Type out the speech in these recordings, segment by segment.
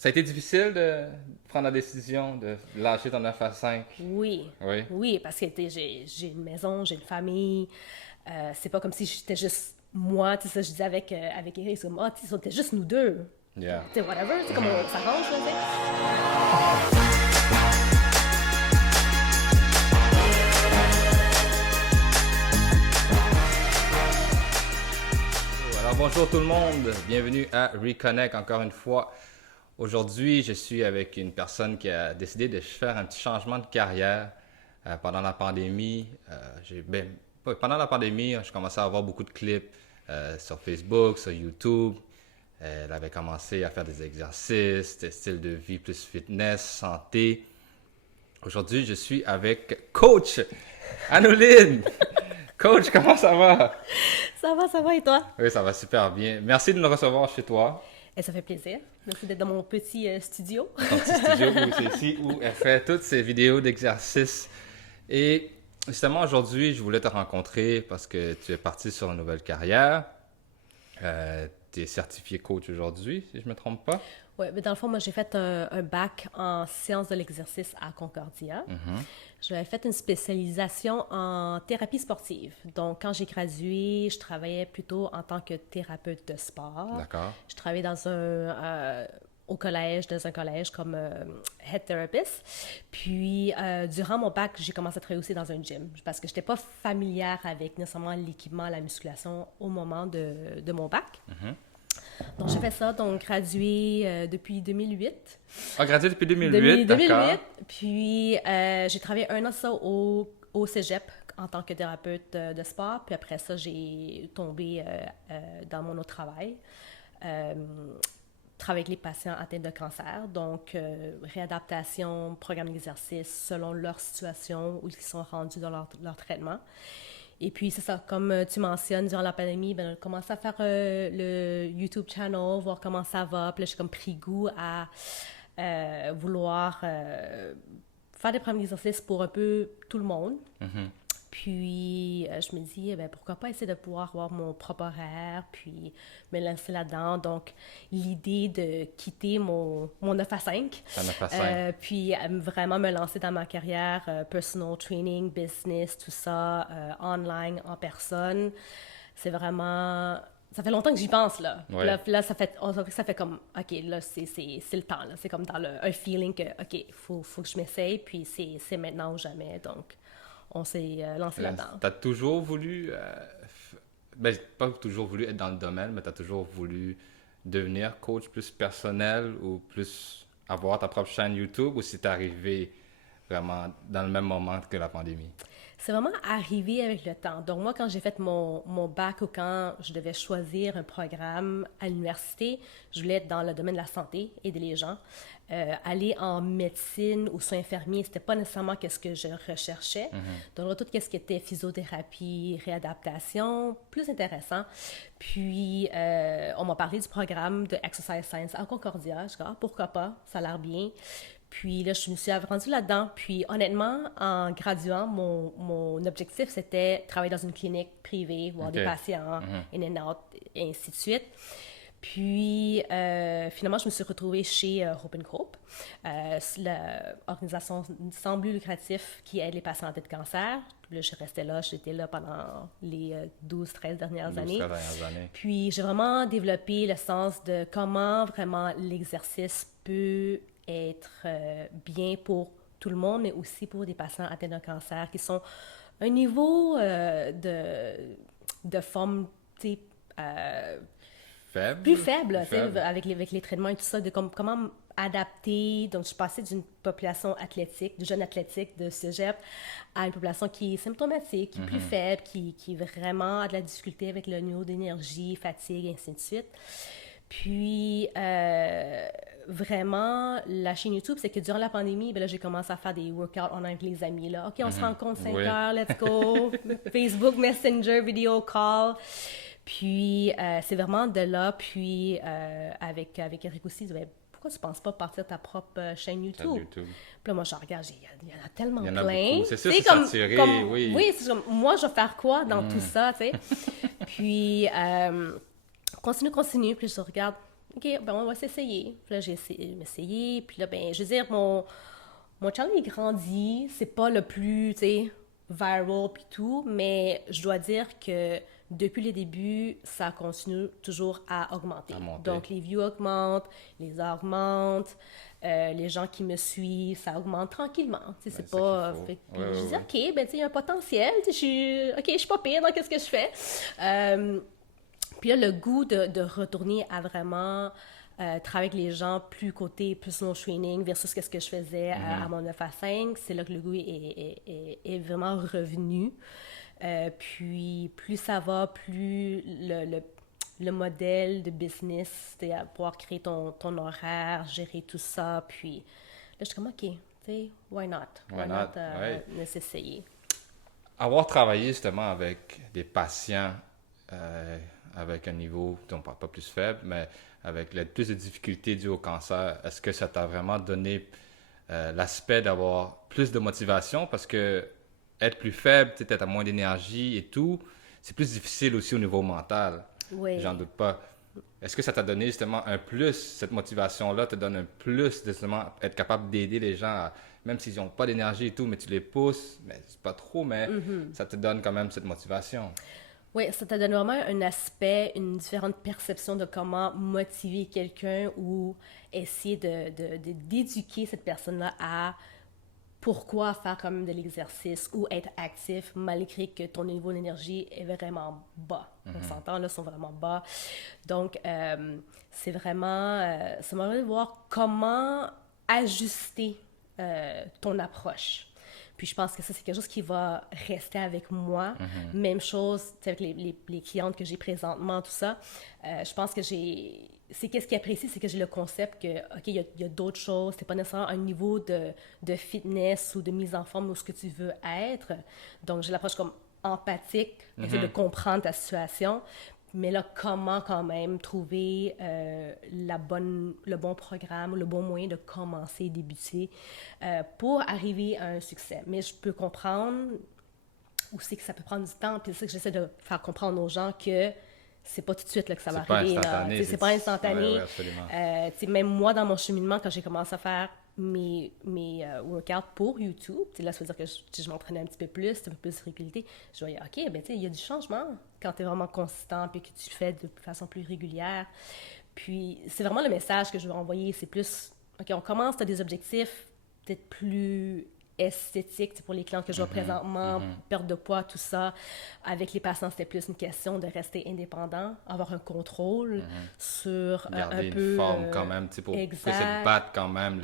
Ça a été difficile de prendre la décision de lâcher ton 9 à 5? Oui. Oui. Oui, parce que j'ai une maison, j'ai une famille. C'est pas comme si j'étais juste moi, tu sais, ça, je disais avec Eric, c'est comme, ah, tu sais, c'était juste nous deux. Yeah. Tu sais, whatever, c'est comme on s'arrange, là, tu sais. Alors bonjour tout le monde, bienvenue à Reconnect encore une fois. Aujourd'hui, je suis avec une personne qui a décidé de faire un petit changement de carrière pendant la pandémie. Pendant la pandémie, je commençais à avoir beaucoup de clips sur Facebook, sur YouTube. Elle avait commencé à faire des exercices, des styles de vie plus fitness, santé. Aujourd'hui, je suis avec Coach Anoline. Coach, comment ça va? Ça va, et toi? Oui, ça va super bien. Merci de nous recevoir chez toi. Et ça fait plaisir. Merci d'être dans mon petit studio. Ton petit studio où c'est ici où elle fait toutes ses vidéos d'exercices. Et justement, aujourd'hui, je voulais te rencontrer parce que tu es parti sur une nouvelle carrière. Tu es certifié coach aujourd'hui, si je ne me trompe pas. Oui, mais dans le fond, moi, j'ai fait un bac en sciences de l'exercice à Concordia. J'avais fait une spécialisation en thérapie sportive. Donc, quand j'ai gradué, je travaillais plutôt en tant que thérapeute de sport. D'accord. Je travaillais dans un collège comme head therapist. Puis, durant mon bac, j'ai commencé à travailler aussi dans un gym parce que je n'étais pas familière avec nécessairement l'équipement, la musculation au moment de mon bac. Donc, j'ai fait ça, donc gradué depuis 2008. Ah, gradué depuis 2008, d'accord. Puis, j'ai travaillé un an ça au cégep en tant que thérapeute de sport. Puis après ça, j'ai tombé dans mon autre travail. Travailler avec les patients atteints de cancer. Donc, réadaptation, programme d'exercice selon leur situation, où ils sont rendus dans leur traitement. Et puis, c'est ça, comme tu mentionnes, durant la pandémie, ben, on a commencé à faire le YouTube channel, voir comment ça va. Puis là, j'ai comme pris goût à vouloir faire des programmes d'exercice pour un peu tout le monde. Puis, je me dis, ben, pourquoi pas essayer de pouvoir avoir mon propre horaire, puis me lancer là-dedans. Donc, l'idée de quitter mon 9 à 5, Ça 9 à 5. puis vraiment me lancer dans ma carrière, personal training, business, tout ça, online, en personne, c'est vraiment... Ça fait longtemps que j'y pense, là. Ouais. Puis là, ça fait comme, OK, là, c'est le temps, là. C'est comme dans un feeling que, OK, faut que je m'essaye, puis c'est maintenant ou jamais, donc... On s'est lancé là-dedans. Tu as toujours voulu, pas toujours voulu être dans le domaine, mais tu as toujours voulu devenir coach plus personnel ou plus avoir ta propre chaîne YouTube, ou c'est arrivé vraiment dans le même moment que la pandémie? C'est vraiment arrivé avec le temps. Donc moi, quand j'ai fait mon bac ou quand je devais choisir un programme à l'université, je voulais être dans le domaine de la santé, aider les gens. Aller en médecine ou soins infirmiers, c'était pas nécessairement ce que je recherchais. Donc tout ce qui était physiothérapie, réadaptation, plus intéressant. Puis on m'a parlé du programme de Exercise Science à Concordia. Je dis, pourquoi pas, ça a l'air bien. Puis là, je me suis rendue là-dedans. Puis honnêtement, en graduant, mon objectif, c'était travailler dans une clinique privée, voir des patients, in and out, et ainsi de suite. Puis finalement, je me suis retrouvée chez Hope & Cope, l'organisation sans but lucratif qui aide les patients atteints de cancer. Là, je restais là, j'étais là pendant les 12-13 dernières années. Puis j'ai vraiment développé le sens de comment vraiment l'exercice peut être bien pour tout le monde, mais aussi pour des patients atteints d'un cancer qui sont un niveau de forme plus faible, avec les traitements et tout ça, de comment adapter. Donc, je suis passée d'une population athlétique, de jeunes athlétiques de cégep, à une population qui est symptomatique, qui est plus faible, qui vraiment a de la difficulté avec le niveau d'énergie, fatigue, et ainsi de suite. Puis, vraiment, la chaîne YouTube, c'est que durant la pandémie, ben là, j'ai commencé à faire des workouts online avec les amis. Là. OK, on se rencontre 5 heures, let's go. Facebook, Messenger, video call. Puis, c'est vraiment de là. Puis, avec Eric aussi, il disait, pourquoi tu ne penses pas partir ta propre chaîne YouTube? Puis là, moi, je regarde, il y en a tellement plein. Il y en a beaucoup. C'est sûr, c'est saturé, oui. Oui, c'est comme, moi, je vais faire quoi dans tout ça, tu sais? Puis, continue. Puis je regarde, OK, ben on va s'essayer. Puis là, j'ai essayé. Puis là, ben, je veux dire, mon channel, il grandit. C'est pas le plus, tu sais, viral puis tout, mais je dois dire que depuis le début, ça continue toujours à augmenter. À monter. Donc, les views augmentent, les heures augmentent, les gens qui me suivent, ça augmente tranquillement. Tu sais, c'est C'est ça pas... qu'il faut. Fait que Ouais, je ouais, dis, ouais. OK, ben, tu sais, il y a un potentiel. Tu sais, je suis pas pire dans qu'est-ce que je fais. Puis là, le goût de retourner à vraiment travailler avec les gens plus personal training versus ce que je faisais à mon 9 à 5, c'est là que le goût est vraiment revenu. Puis plus ça va, plus le modèle de business, c'est à pouvoir créer ton horaire, gérer tout ça. Puis là, je suis comme, OK, tu sais, why not? Why not? Ouais. S'essayer. Avoir travaillé justement avec des patients avec un niveau, on ne parle pas plus faible, mais avec plus de difficultés dues au cancer, est-ce que ça t'a vraiment donné l'aspect d'avoir plus de motivation? Parce que être plus faible, tu as moins d'énergie et tout, c'est plus difficile aussi au niveau mental. Oui. J'en doute pas. Est-ce que ça t'a donné justement un plus, cette motivation-là te donne un plus de justement être capable d'aider les gens, même s'ils n'ont pas d'énergie et tout, mais tu les pousses, mais c'est pas trop, mais ça te donne quand même cette motivation. Oui, ça te donne vraiment un aspect, une différente perception de comment motiver quelqu'un ou essayer d'éduquer cette personne-là à pourquoi faire quand même de l'exercice ou être actif malgré que ton niveau d'énergie est vraiment bas. On s'entend, là, sont vraiment bas. Donc, c'est vraiment, ça m'a envie de voir comment ajuster ton approche. Puis je pense que ça, c'est quelque chose qui va rester avec moi. Même chose avec les clientes que j'ai présentement, tout ça. Je pense que c'est qu'est-ce qui apprécie, c'est que j'ai le concept que, OK, il y a d'autres choses. C'est pas nécessairement un niveau de fitness ou de mise en forme ou ce que tu veux être. Donc, j'ai l'approche comme empathique, essayer de comprendre ta situation. Mais là, comment quand même trouver le bon programme, le bon moyen de commencer, débuter pour arriver à un succès. Mais je peux comprendre aussi que ça peut prendre du temps. Puis c'est ça que j'essaie de faire comprendre aux gens que c'est pas tout de suite là, que ça va arriver. C'est pas instantané. Oui, absolument. Même moi, dans mon cheminement, quand j'ai commencé à faire mes workouts pour YouTube, là, ça veut dire que je m'entraînais un petit peu plus, un peu plus de régularité. Je voyais, OK, ben, il y a du changement quand tu es vraiment consistant puis que tu le fais de façon plus régulière. Puis, c'est vraiment le message que je veux envoyer. C'est plus, OK, on commence, tu as des objectifs peut-être plus esthétique pour les clients que je vois présentement, perte de poids, tout ça. Avec les patients, c'était plus une question de rester indépendant, avoir un contrôle sur garder un peu... une forme quand même, pour exact. essayer de battre quand même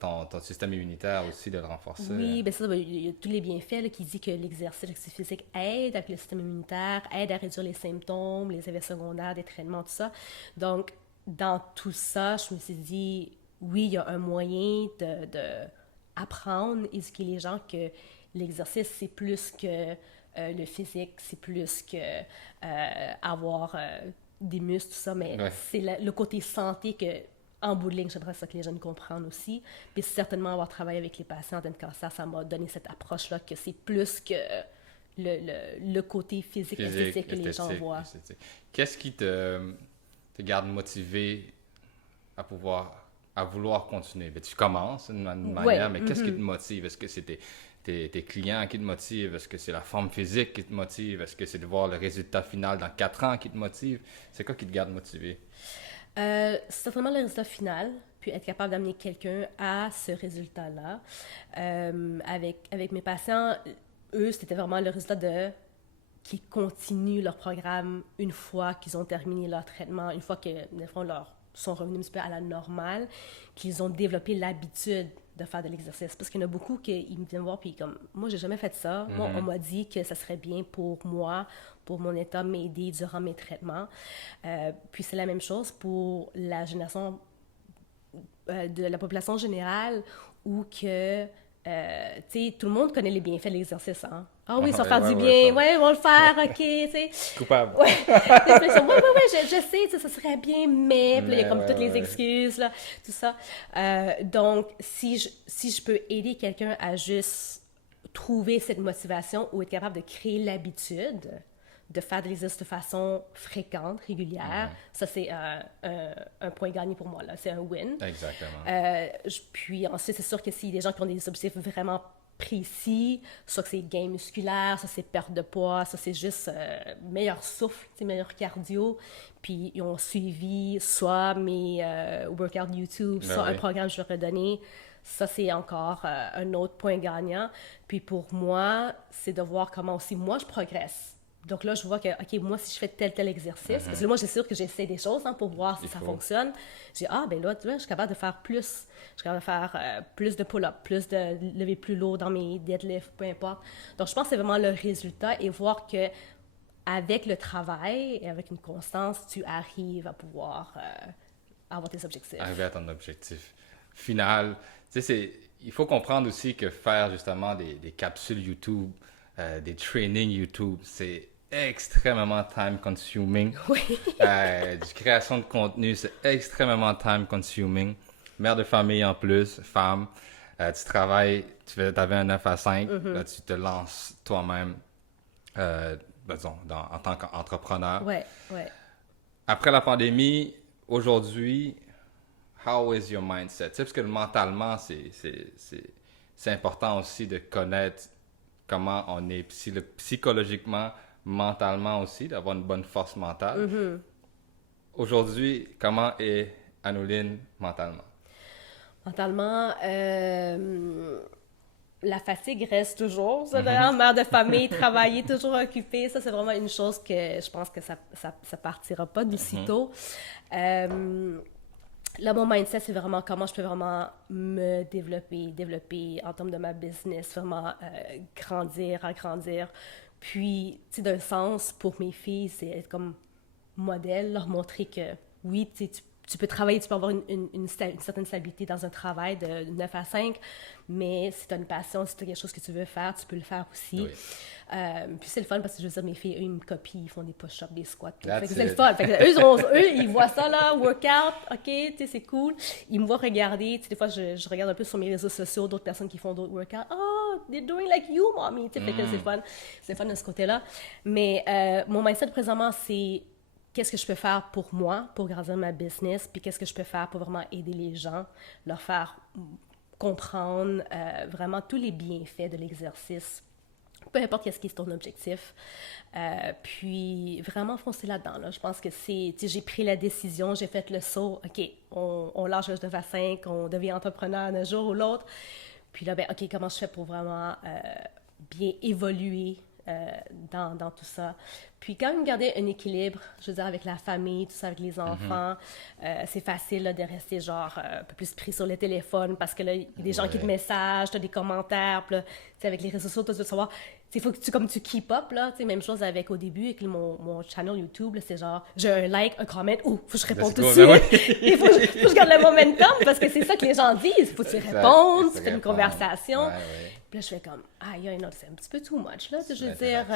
ton système immunitaire aussi, de le renforcer. Oui, bien ça, il y a tous les bienfaits là, qui dit que l'exercice physique aide avec le système immunitaire, aide à réduire les symptômes, les effets secondaires des traitements, tout ça. Donc, dans tout ça, je me suis dit, oui, il y a un moyen de apprendre, éduquer les gens que l'exercice, c'est plus que le physique, c'est plus que avoir des muscles, tout ça, mais c'est le côté santé que, en bout de ligne, j'aimerais ça que les jeunes comprennent aussi. Puis certainement, avoir travaillé avec les patients atteints de cancer, ça m'a donné cette approche-là que c'est plus que le côté physique esthétique que les gens voient. Esthétique. Qu'est-ce qui te garde motivé à vouloir continuer? Ben, tu commences d'une manière, mais qu'est-ce qui te motive? Est-ce que c'est tes clients qui te motivent? Est-ce que c'est la forme physique qui te motive? Est-ce que c'est de voir le résultat final dans 4 ans qui te motive? C'est quoi qui te garde motivé? C'est certainement le résultat final, puis être capable d'amener quelqu'un à ce résultat-là. Avec mes patients, eux, c'était vraiment le résultat qu'ils continuent leur programme une fois qu'ils ont terminé leur traitement, une fois que, des fois, sont revenus un petit peu à la normale, qu'ils ont développé l'habitude de faire de l'exercice. Parce qu'il y en a beaucoup qui me viennent voir, puis comme, moi, j'ai jamais fait ça. Moi, on m'a dit que ça serait bien pour moi, pour mon état, m'aider durant mes traitements. Puis c'est la même chose pour la génération de la population générale, où que, tu sais, tout le monde connaît les bienfaits de l'exercice, hein? Ah oui, ça va faire du bien. Ouais, on va le faire, OK, tu sais. Coupable. Ouais, je sais, ça serait bien, mais puis là, il y a comme toutes les excuses, là, tout ça. Donc, si je peux aider quelqu'un à juste trouver cette motivation ou être capable de créer l'habitude de faire des exercices de façon fréquente, régulière, ça c'est un point gagné pour moi, là. C'est un win. Exactement. Puis ensuite, c'est sûr que s'il y a des gens qui ont des objectifs vraiment précis, soit que c'est gain musculaire, soit c'est perte de poids, ça c'est juste meilleur souffle, meilleur cardio, puis ils ont suivi soit mes workouts YouTube, soit un programme que je leur ai donné. Ça, c'est encore un autre point gagnant. Puis pour moi, c'est de voir comment aussi moi je progresse. Donc là, je vois que, OK, moi, si je fais tel exercice, parce que moi, c'est sûr que j'essaie des choses pour voir si ça fonctionne. J'ai ben là, je suis capable de faire plus. Je suis capable de faire plus de pull-up, plus de lever plus lourd dans mes deadlifts, peu importe. Donc, je pense que c'est vraiment le résultat et voir que avec le travail et avec une constance, tu arrives à pouvoir avoir tes objectifs. Arriver à ton objectif final. Tu sais, il faut comprendre aussi que faire justement des capsules YouTube, des trainings YouTube, c'est extrêmement time consuming. Oui. Création de contenu, c'est extrêmement time consuming. Mère de famille en plus, femme. Tu travailles, tu avais un 9 à 5, là, tu te lances toi-même, disons, en tant qu'entrepreneur. Ouais. Après la pandémie, aujourd'hui, how is your mindset? Tu sais, parce que mentalement, c'est important aussi de connaître comment on est psychologiquement, mentalement aussi, d'avoir une bonne force mentale. Aujourd'hui, comment est Anouline mentalement? Mentalement, la fatigue reste toujours. Ça, mère de famille, travailler, toujours occupée, ça, c'est vraiment une chose que je pense que ça partira pas d'aussitôt. Là, mon mindset, c'est vraiment comment je peux vraiment me développer en termes de ma business, vraiment agrandir. Puis, tu sais, d'un sens, pour mes filles, c'est être comme modèle, leur montrer que oui, tu peux travailler, tu peux avoir une certaine stabilité dans un travail de 9 à 5, mais si tu as une passion, si tu as quelque chose que tu veux faire, tu peux le faire aussi. Oui. Puis c'est le fun parce que je veux dire, mes filles, eux, ils me copient, ils font des push-ups, des squats. C'est le fun. Fait que eux, ils voient ça, là, workout, OK, tu sais, c'est cool. Ils me voient regarder. Tu sais, des fois, je regarde un peu sur mes réseaux sociaux d'autres personnes qui font d'autres workouts. Oh, they're doing like you, mommy. Tu sais, fait que c'est fun. C'est fun de ce côté-là. Mais mon mindset présentement, c'est qu'est-ce que je peux faire pour moi, pour grandir ma business, puis qu'est-ce que je peux faire pour vraiment aider les gens, leur faire comprendre vraiment tous les bienfaits de l'exercice, peu importe qu'est-ce qui est ton objectif. Puis vraiment foncer là-dedans. Là. Je pense que j'ai pris la décision, j'ai fait le saut, OK, on lâche le 9 à 5, on devient entrepreneur un jour ou l'autre. Puis là, ben OK, comment je fais pour vraiment bien évoluer dans tout ça. Puis quand même garder un équilibre, je veux dire, avec la famille, tout ça, avec les enfants. C'est facile là, de rester genre un peu plus pris sur le téléphone parce que là, il y a des gens qui te messagent, tu as des commentaires, puis là, avec les réseaux sociaux, tu veux savoir, il faut que tu keep up, là, même chose avec au début, avec mon channel YouTube, c'est genre, j'ai un like, un comment, faut que je réponde tout de suite. Il faut que je garde le momentum parce que c'est ça que les gens disent, il faut que tu répondes, tu fais une conversation. Puis là, je fais comme, non, c'est un petit peu too much, là, je veux dire,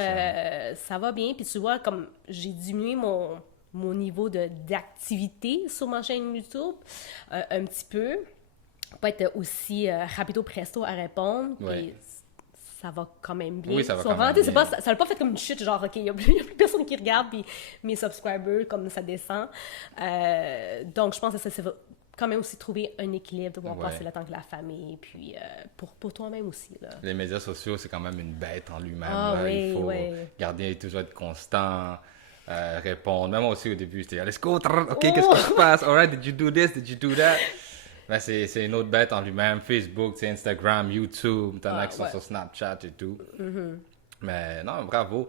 ça va bien, puis tu vois, comme j'ai diminué mon niveau d'activité sur ma chaîne YouTube un petit peu, pas être aussi rapido presto à répondre, puis ça va quand même bien. Oui, ça va quand même bien. Ça n'a pas fait comme une chute, genre, OK, il n'y a plus personne qui regarde, puis mes subscribers, comme ça descend. Donc, je pense que c'est quand même aussi trouver un équilibre, de pouvoir passer le temps avec la famille, puis pour toi-même aussi. Là. Les médias sociaux, c'est quand même une bête en lui-même. Oui, il faut garder, toujours être constant, répondre. Même moi aussi, au début, j'étais « Let's go! OK, qu'est-ce qui se passe? All right, did you do this? Did you do that? » Ben, c'est une autre bête en lui-même. Facebook, Instagram, YouTube, t'en as qui sont sur Snapchat et tout. Mais non, bravo.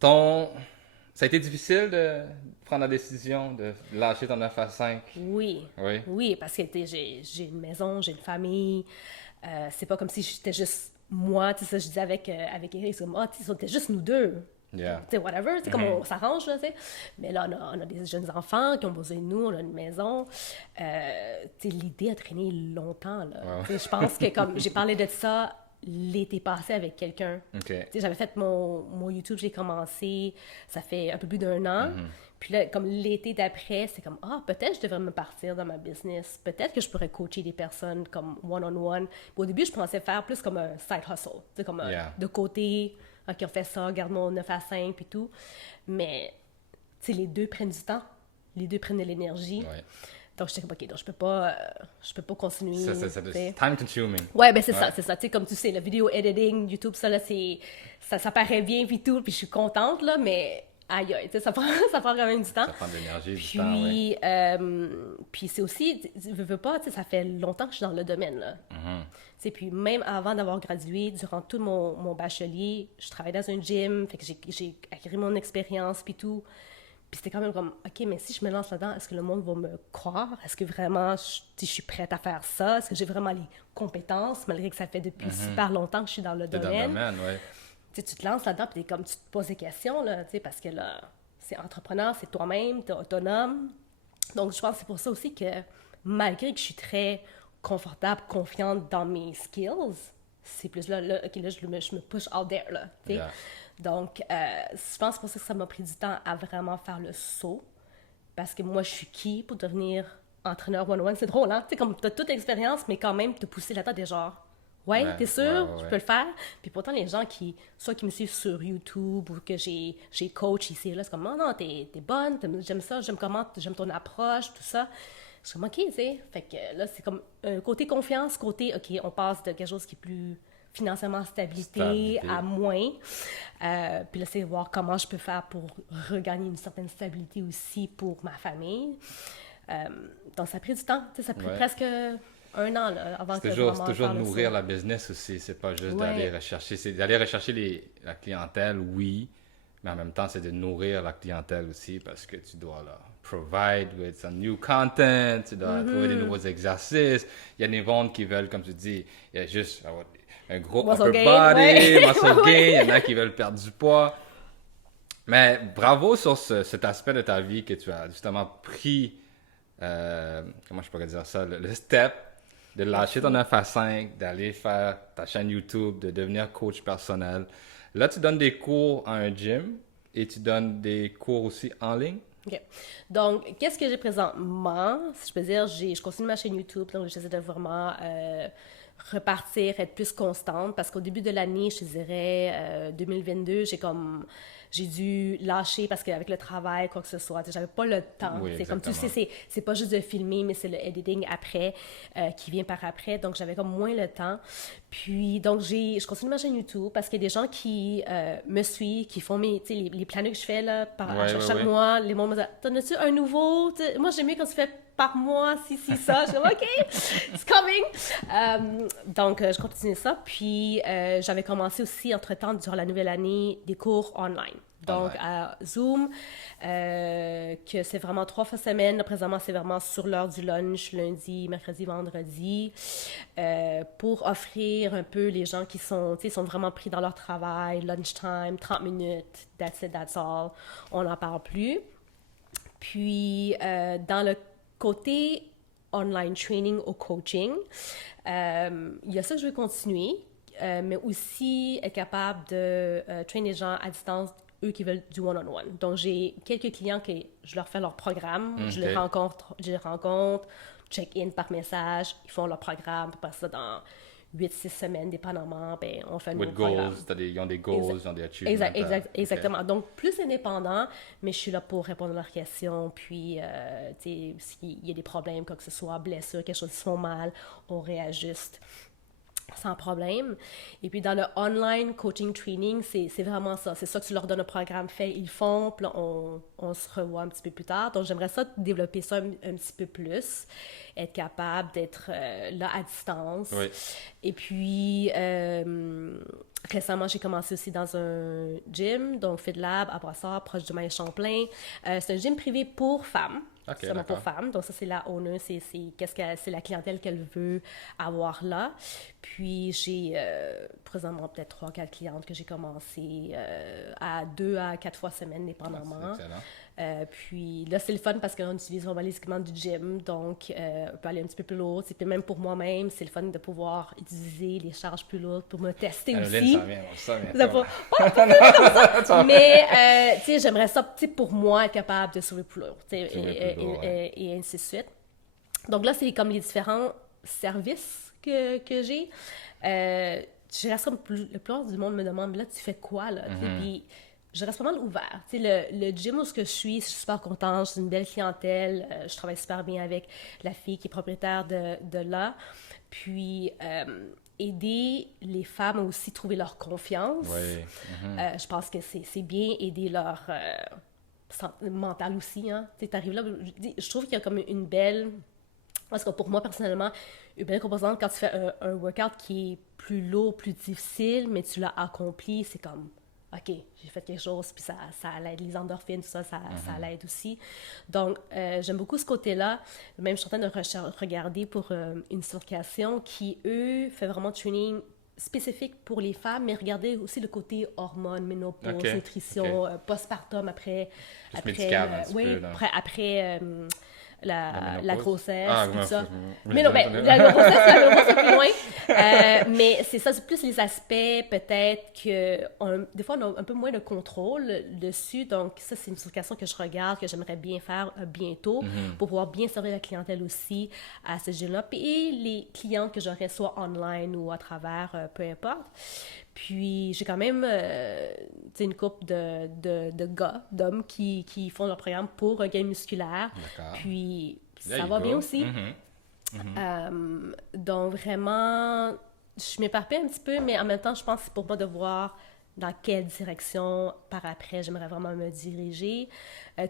Ça a été difficile de prendre la décision de lâcher ton 9 à 5? Oui, parce que j'ai une maison, j'ai une famille. C'est pas comme si j'étais juste moi. Tu sais, ça, je disais avec Eric, c'est comme, c'était juste nous deux. Yeah. Tu sais, whatever, c'est comme on s'arrange, là, tu sais. Mais là, on a des jeunes enfants qui ont besoin de nous, on a une maison. Tu sais, l'idée a traîné longtemps, là. Tu sais, je pense que, comme j'ai parlé de ça l'été passé avec quelqu'un. OK. Tu sais, j'avais fait mon YouTube, j'ai commencé, ça fait un peu plus d'1 an. Puis là, comme l'été d'après, c'est comme, peut-être je devrais me partir dans ma business. Peut-être que je pourrais coacher des personnes comme one-on-one. Puis au début, je pensais faire plus comme un side hustle. Tu sais, comme de côté, OK, on fait ça, garde mon 9 à 5 et tout. Mais, tu sais, les deux prennent du temps. Les deux prennent de l'énergie. Ouais. Donc, j'étais comme, OK, donc je peux pas continuer. C'est time consuming. Ouais, ben c'est ça. Tu sais, comme tu sais, le vidéo editing, YouTube, ça, là, ça paraît bien, puis tout, puis je suis contente, là, mais aïe, aïe, tu sais, ça prend quand même du temps. Ça prend de l'énergie, du temps, ouais. Puis c'est aussi, tu veux pas, tu sais, ça fait longtemps que je suis dans le domaine, là. Tu sais, puis même avant d'avoir gradué, durant tout mon bachelier, je travaillais dans un gym, fait que j'ai acquis mon expérience, puis tout. Puis c'était quand même comme, OK, mais si je me lance là-dedans, est-ce que le monde va me croire? Est-ce que vraiment, je suis prête à faire ça? Est-ce que j'ai vraiment les compétences, malgré que ça fait depuis super longtemps que je suis dans le domaine? Dans le domaine, ouais. Tu sais, tu te lances là-dedans, puis comme tu te poses des questions, là, tu sais, parce que là, c'est entrepreneur, c'est toi-même, t'es autonome. Donc, je pense que c'est pour ça aussi que, malgré que je suis très confortable, confiante dans mes skills, c'est plus là OK, là, je me push out there, là, tu sais. Yeah. Donc, je pense pour ça que ça m'a pris du temps à vraiment faire le saut. Parce que moi, je suis qui pour devenir entraîneur one-on-one? C'est drôle, hein? Tu sais, comme t'as toute l'expérience, mais quand même, te pousser là-dedans, des genres. Ouais, t'es sûr? Je peux le faire? Puis pourtant, les gens soit qui me suivent sur YouTube ou que j'ai coach ici et là, c'est comme, non, t'es bonne, j'aime ça, j'aime ton approche, tout ça. Je suis comme, OK, tu sais. Fait que là, c'est comme un côté confiance, côté, OK, on passe de quelque chose qui est plus financièrement stabilité à moins. Puis là, c'est voir comment je peux faire pour regagner une certaine stabilité aussi pour ma famille. Donc, ça a pris du temps. Ça a pris presque 1 an là, avant que je vraiment C'est toujours nourrir la business aussi. C'est pas juste d'aller rechercher. C'est d'aller rechercher la clientèle, oui. Mais en même temps, c'est de nourrir la clientèle aussi parce que tu dois là, provide with some new content, tu dois trouver des nouveaux exercices. Il y a des ventes qui veulent, comme tu dis, il y a juste un gros upper body, muscle gain, il y en a qui veulent perdre du poids. Mais bravo sur cet aspect de ta vie que tu as justement pris, comment je pourrais dire ça, le step de lâcher ton 9 à 5, d'aller faire ta chaîne YouTube, de devenir coach personnel. Là, tu donnes des cours à un gym et tu donnes des cours aussi en ligne. OK. Donc, qu'est-ce que j'ai présentement? Si je peux dire, je continue ma chaîne YouTube, donc j'essaie de vraiment repartir, être plus constante, parce qu'au début de l'année, je te dirais, 2022, j'ai dû lâcher parce qu'avec le travail, quoi que ce soit, j'avais pas le temps. Oui, c'est comme tu sais, c'est pas juste de filmer, mais c'est le editing après, qui vient par après. Donc, j'avais comme moins le temps. Puis, donc, je continue ma chaîne YouTube parce qu'il y a des gens qui me suivent, qui font les plannings que je fais là, chaque mois. Les gens me disent, t'en as-tu un nouveau? Moi, j'aime mieux quand tu fais par mois, ça. Je suis comme, OK, it's coming. Donc, je continue ça. Puis, j'avais commencé aussi, entre-temps, durant la nouvelle année, des cours online. Donc, à Zoom, que c'est vraiment 3 fois semaine. Présentement, c'est vraiment sur l'heure du lunch, lundi, mercredi, vendredi, pour offrir un peu les gens qui sont vraiment pris dans leur travail, lunchtime, 30 minutes, that's it, that's all. On n'en parle plus. Puis, dans le côté online training ou coaching, il y a ça que je veux continuer, mais aussi être capable de trainer les gens à distance, eux qui veulent du one-on-one. Donc, j'ai quelques clients que je leur fais leur programme, je les rencontre, check-in par message, ils font leur programme, après ça, dans 8-6 semaines, dépendamment, ben, on fait un nouveau programme. Ils ont des goals, ils ont des achievements. Exactement. Okay. Donc, plus indépendant, mais je suis là pour répondre à leurs questions, puis, s'il y a des problèmes, quoi que ce soit, blessures, quelque chose qui se font mal, on réajuste sans problème. Et puis, dans le online coaching training, c'est vraiment ça. C'est ça que tu leur donnes un programme fait, ils font, puis là, on se revoit un petit peu plus tard. Donc, j'aimerais ça développer ça un petit peu plus, être capable d'être là à distance. Oui. Et puis, récemment, j'ai commencé aussi dans un gym, donc FitLab, à Brassard, proche du Maïs Champlain. C'est un gym privé pour femmes. Okay, seulement pour femmes. Donc, ça, c'est la owner, c'est la clientèle qu'elle veut avoir là. Puis, j'ai présentement peut-être 3-4 clientes que j'ai commencé à 2 à 4 fois semaine, dépendamment. Puis là, c'est le fun parce qu'on utilise vraiment les équipements du gym, donc on peut aller un petit peu plus lourd. Puis même pour moi-même, c'est le fun de pouvoir utiliser les charges plus lourdes pour me tester aussi. Ça vient. Mais, tu sais, j'aimerais ça, tu sais, pour moi, être capable de soulever plus lourd, tu sais, et ainsi de suite. Donc là, c'est comme les différents services que j'ai. Je reste comme le plus du monde me demande, mais là, tu fais quoi, là? Puis je reste pas mal ouvert. Tu sais, le gym où je suis super contente, j'ai une belle clientèle, je travaille super bien avec la fille qui est propriétaire de là. Puis, aider les femmes à aussi trouver leur confiance. Oui. Je pense que c'est bien aider leur santé mentale aussi. Hein. Tu arrives là, je trouve qu'il y a comme une belle... Parce que pour moi, personnellement, une belle composante, quand tu fais un workout qui est plus lourd, plus difficile, mais tu l'as accompli, c'est comme... OK, j'ai fait quelque chose, puis ça l'aide, les endorphines, tout ça, ça l'aide aussi. Donc, j'aime beaucoup ce côté-là. Même, je suis en train de regarder pour une certification qui, eux, fait vraiment training spécifique pour les femmes, mais regardez aussi le côté hormones, ménopause, nutrition, postpartum après... Plus médical, un petit peu, là. après la grossesse, tout ça. Mais non, mais la grossesse, c'est plus loin. Mais c'est ça, c'est plus les aspects, peut-être, que des fois, on a un peu moins de contrôle dessus. Donc, ça, c'est une certification que je regarde, que j'aimerais bien faire bientôt, pour pouvoir bien servir la clientèle aussi à ce gym-là. Et les clients que j'aurais soit online ou à travers, peu importe. Puis, j'ai quand même une couple de gars, d'hommes qui font leur programme pour un gain musculaire. Puis, ça va bien aussi. Donc, vraiment, je m'éparpille un petit peu, mais en même temps, je pense que c'est pour moi de voir dans quelle direction, par après, j'aimerais vraiment me diriger.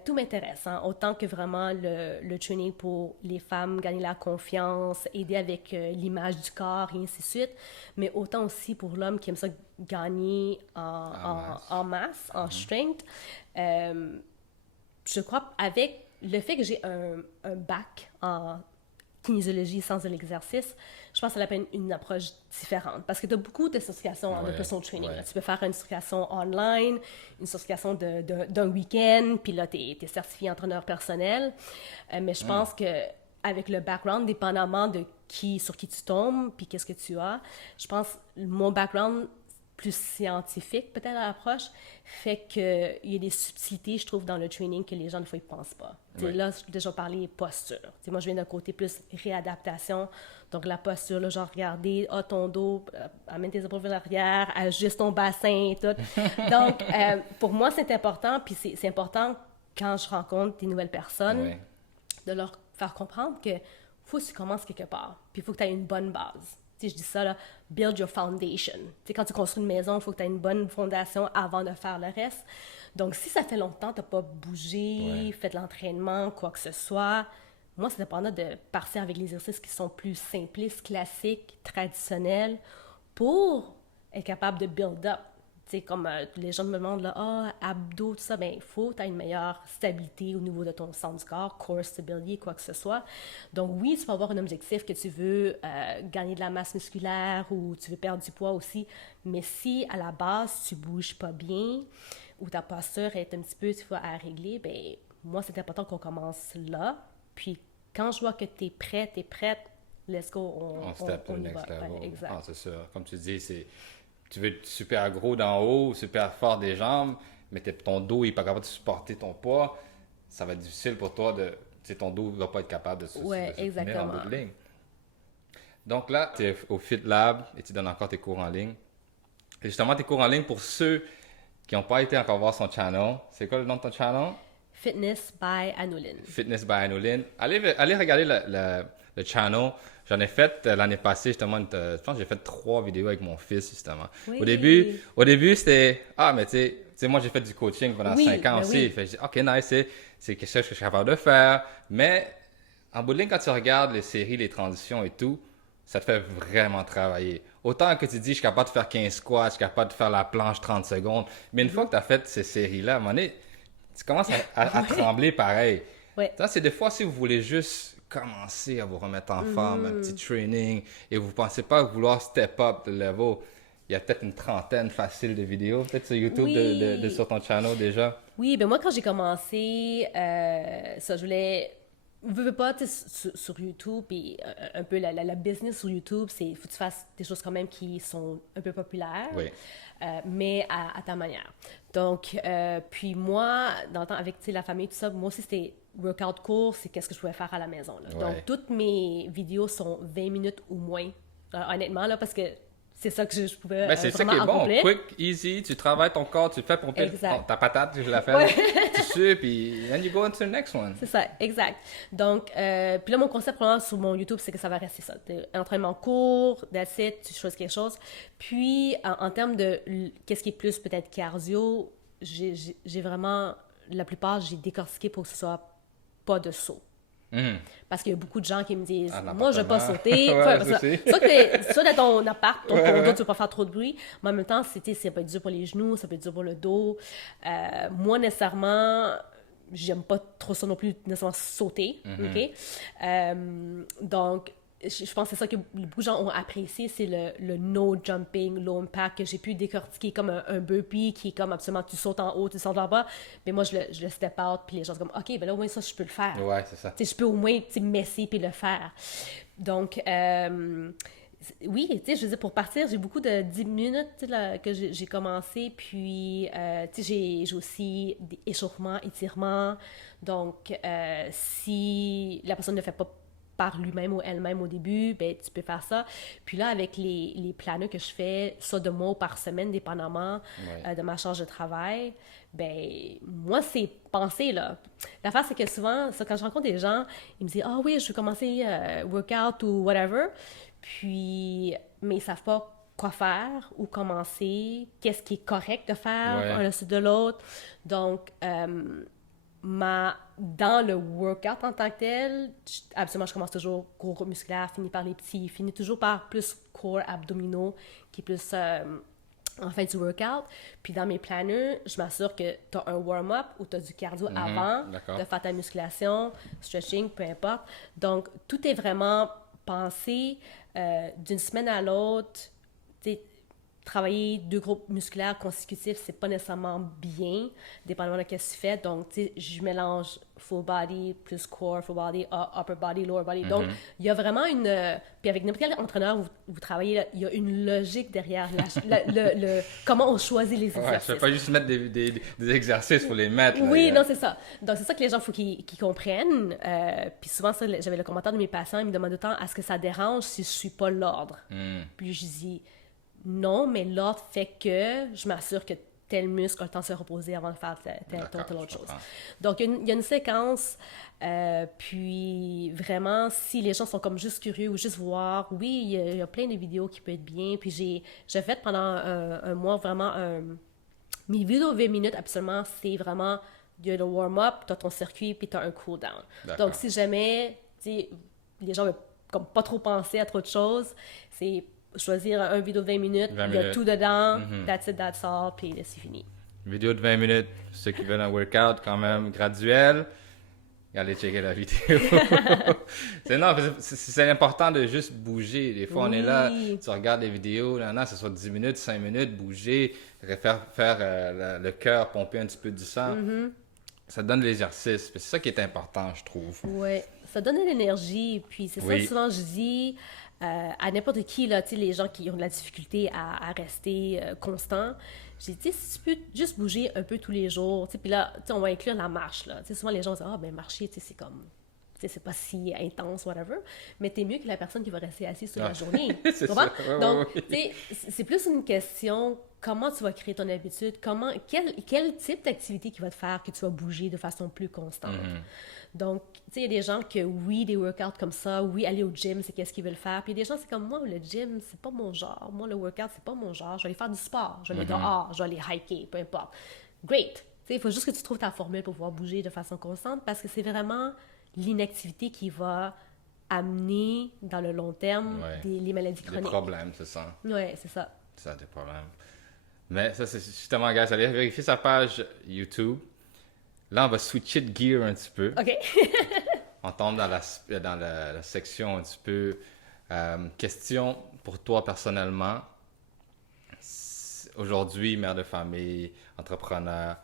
Tout m'intéresse, hein? Autant que vraiment le training pour les femmes, gagner la confiance, aider avec l'image du corps et ainsi de suite, mais autant aussi pour l'homme qui aime ça gagner en masse, en strength. Je crois avec le fait que j'ai un bac en kinésiologie, sciences de l'exercice, je pense que ça appelle une approche différente. Parce que tu as beaucoup de certifications de personal training. Tu peux faire une certification online, une certification d'un week-end, puis là, tu es certifié entraîneur personnel. Mais je pense que avec le background, dépendamment de sur qui tu tombes, puis qu'est-ce que tu as, je pense mon background plus scientifique, peut-être, à l'approche, fait qu'il y a des subtilités, je trouve, dans le training que les gens, des fois, ils ne pensent pas. Là, j'ai déjà parlé posture. Moi, je viens d'un côté plus réadaptation. Donc, la posture, là, genre, regarder, ton dos, amène tes épaules vers l'arrière, ajuste ton bassin et tout. Donc, pour moi, c'est important, puis c'est important, quand je rencontre des nouvelles personnes, de leur faire comprendre que faut que tu commences quelque part, puis il faut que tu aies une bonne base. Je dis ça, là, build your foundation. Quand tu construis une maison, il faut que tu aies une bonne fondation avant de faire le reste. Donc, si ça fait longtemps que tu n'as pas bougé, fait de l'entraînement, quoi que ce soit, moi, c'est dépendant de partir avec les exercices qui sont plus simplistes, classiques, traditionnels, pour être capable de build up. Tu sais, comme les gens me demandent, là, abdos, tout ça, bien, il faut que tu aies une meilleure stabilité au niveau de ton centre du corps, core stability, quoi que ce soit. Donc, oui, tu peux avoir un objectif que tu veux gagner de la masse musculaire ou tu veux perdre du poids aussi, mais si, à la base, tu bouges pas bien ou ta posture est un petit peu, tu vois, à régler, bien, moi, c'est important qu'on commence là. Puis, quand je vois que tu es prête, let's go, on step to the next level. Exact. Ah, c'est sûr. Comme tu dis, tu veux être super gros d'en haut, super fort des jambes, mais ton dos n'est pas capable de supporter ton poids. Ça va être difficile pour toi ton dos ne va pas être capable de se tenir en bout de ligne. Donc là, tu es au Fit Lab et tu donnes encore tes cours en ligne. Et justement, tes cours en ligne, pour ceux qui n'ont pas été encore voir son channel, c'est quoi le nom de ton channel? Fitness by Anouline. Fitness by Anouline. Allez regarder le channel. J'en ai fait l'année passée, justement, je pense que j'ai fait 3 vidéos avec mon fils, justement. Oui. Au début, c'était, mais tu sais, moi, j'ai fait du coaching pendant 5 ans aussi. Fait, je dis, OK, nice, c'est quelque chose que je suis capable de faire. Mais, en bout de ligne, quand tu regardes les séries, les transitions et tout, ça te fait vraiment travailler. Autant que tu dis, je suis capable de faire 15 squats, je suis capable de faire la planche 30 secondes. Mais une fois que tu as fait ces séries-là, à un moment donné, tu commences à trembler pareil. Ça, c'est des fois, si vous voulez juste commencer à vous remettre en forme, un petit training, et vous ne pensez pas vouloir step up le level, il y a peut-être une trentaine facile de vidéos, peut-être sur YouTube, Oui. sur ton channel déjà. Oui, ben moi, quand j'ai commencé, ça, je voulais. Veux pas, tu sais, sur YouTube, puis un peu la business sur YouTube, c'est faut que tu fasses des choses quand même qui sont un peu populaires, Oui. mais à ta manière. Donc, puis moi, dans le temps, avec tu sais, la famille, tout ça, moi aussi, c'était workout court, c'est qu'est-ce que je pouvais faire à la maison. Là. Ouais. Donc, toutes mes vidéos sont 20 minutes ou moins, honnêtement, là, parce que c'est ça que je pouvais Ben, c'est ça vraiment qui est bon. accomplir. Quick, easy, tu travailles ton corps, tu fais pomper Exact. ta patate, je la fais, Ouais. tu sues, puis then you go into the next one. C'est ça, exact. Donc, puis là, mon concept vraiment sur mon YouTube, c'est que ça va rester ça. Entraînement court, that's it, tu choisis quelque chose. Puis, en termes de qu'est-ce qui est plus peut-être cardio, j'ai vraiment, la plupart, j'ai décortiqué pour que ce soit pas de saut. Mhm. Parce qu'il y a beaucoup de gens qui me disent, En moi, je ne veux pas appartement. sauter. Ouais, Enfin, ça, c'est- soit dans ton appart, ton Ouais, condo, ouais. tu ne veux pas faire trop de bruit. Mais en même temps, ça peut être dur pour les genoux, ça peut être dur pour le dos. Moi, nécessairement, j'aime pas trop ça non plus, nécessairement sauter. OK? Donc, je pense que c'est ça que beaucoup de gens ont apprécié, c'est le no jumping, low impact, que j'ai pu décortiquer comme un burpee qui est comme absolument, tu sautes en haut, tu sautes en bas. Mais moi, je le step out, puis les gens sont comme, OK, ben là, au moins ça, je peux le faire. Ouais, c'est ça. Tu sais, je peux au moins messer puis le faire. Donc, oui, tu sais, je veux dire, pour partir, j'ai beaucoup de 10 minutes tu sais, là, que j'ai commencé. Puis, tu sais, j'ai aussi des échauffements, étirements. Donc, si la personne ne fait pas par lui-même ou elle-même au début, ben tu peux faire ça. Puis là, avec les planeurs que je fais, soit de mois ou par semaine, dépendamment Ouais. de ma charge de travail, ben moi, c'est penser, là. L'affaire, c'est que souvent, ça, quand je rencontre des gens, ils me disent « Ah oui, je veux commencer workout ou whatever. » Puis, mais ils savent pas quoi faire, où commencer, qu'est-ce qui est correct de faire, Ouais. un le suite de l'autre. Donc, dans le workout en tant que tel, absolument, je commence toujours gros musculaire, finis par les petits, finis toujours par plus core abdominaux, qui est plus en fin du workout. Puis dans mes planners, je m'assure que tu as un warm-up ou tu as du cardio avant d'accord. de faire ta musculation, stretching, peu importe. Donc, tout est vraiment pensé d'une semaine à l'autre. Tu sais, travailler deux groupes musculaires consécutifs, c'est pas nécessairement bien, dépendamment de ce que tu fais. Donc, tu sais, je mélange full body plus core, full body, upper body, lower body. Donc, il y a vraiment une... puis avec n'importe quel entraîneur, vous travaillez, là, il y a une logique derrière comment on choisit les Ouais, exercices. je ne pas juste mettre des exercices pour les mettre. Là, Oui, non, c'est ça. Donc, c'est ça que les gens, il faut qu'ils comprennent. Puis souvent, ça, j'avais le commentaire de mes patients, ils me demandent autant, est-ce que ça dérange si je suis pas l'ordre? Puis je dis, non, mais l'ordre fait que je m'assure que tel muscle a le temps de se reposer avant de faire telle autre chose. Comprends. Donc, il y a une séquence, puis vraiment, si les gens sont comme juste curieux ou juste voir, oui, il y a plein de vidéos qui peuvent être bien. Puis j'ai fait pendant un mois vraiment mes vidéos 20 minutes, absolument, c'est vraiment, il y a le warm-up, tu as ton circuit, puis tu as un cool-down. D'accord. Donc, si jamais, tu sais, les gens veulent comme pas trop penser à trop de choses, c'est choisir un vidéo de 20 minutes, 20 il y a minutes. tout dedans, that's it, that's all, puis là, c'est fini. Vidéo de 20 minutes, ceux qui veulent un workout quand même graduel, allez checker la vidéo. Non, c'est important de juste bouger. Des fois, on est là, Oui. tu regardes les vidéos, là, ça soit 10 minutes, 5 minutes, bouger, faire le cœur pomper un petit peu du sang. Ça donne de l'exercice. Puis c'est ça qui est important, je trouve. Ouais, ça donne de l'énergie, puis c'est Oui. ça, souvent, je dis à n'importe qui, là, tu sais, les gens qui ont de la difficulté à rester constant, je dis, tu sais, si tu peux juste bouger un peu tous les jours, tu sais, puis là, tu sais, on va inclure la marche, là. Tu sais, souvent, les gens disent, ah, ben, marcher, tu sais, c'est comme, tu sais, c'est pas si intense, whatever, mais t'es mieux que la personne qui va rester assise toute la journée. C'est Tu comprends? ça. Ouais, Donc, ouais, tu sais, c'est plus une question, comment tu vas créer ton habitude, quel type d'activité qui va te faire que tu vas bouger de façon plus constante. Donc, tu sais, il y a des gens que, oui, des workouts comme ça, oui, aller au gym, c'est qu'est-ce qu'ils veulent faire. Puis il y a des gens, c'est comme moi, le gym, c'est pas mon genre. Moi, le workout, c'est pas mon genre. Je vais aller faire du sport, je vais aller dehors, je vais aller hiker, peu importe. Great! Tu sais, il faut juste que tu trouves ta formule pour pouvoir bouger de façon constante parce que c'est vraiment l'inactivité qui va amener, dans le long terme, Ouais. les maladies Des chroniques. problèmes, c'est ça. Oui, c'est ça. Ça, des problèmes. Mais ça, c'est justement, gars, allez vérifier sa page YouTube. Là, on va switcher de gear un petit peu. OK. On tombe dans la section un petit peu question pour toi personnellement. aujourd'hui, mère de famille, entrepreneur,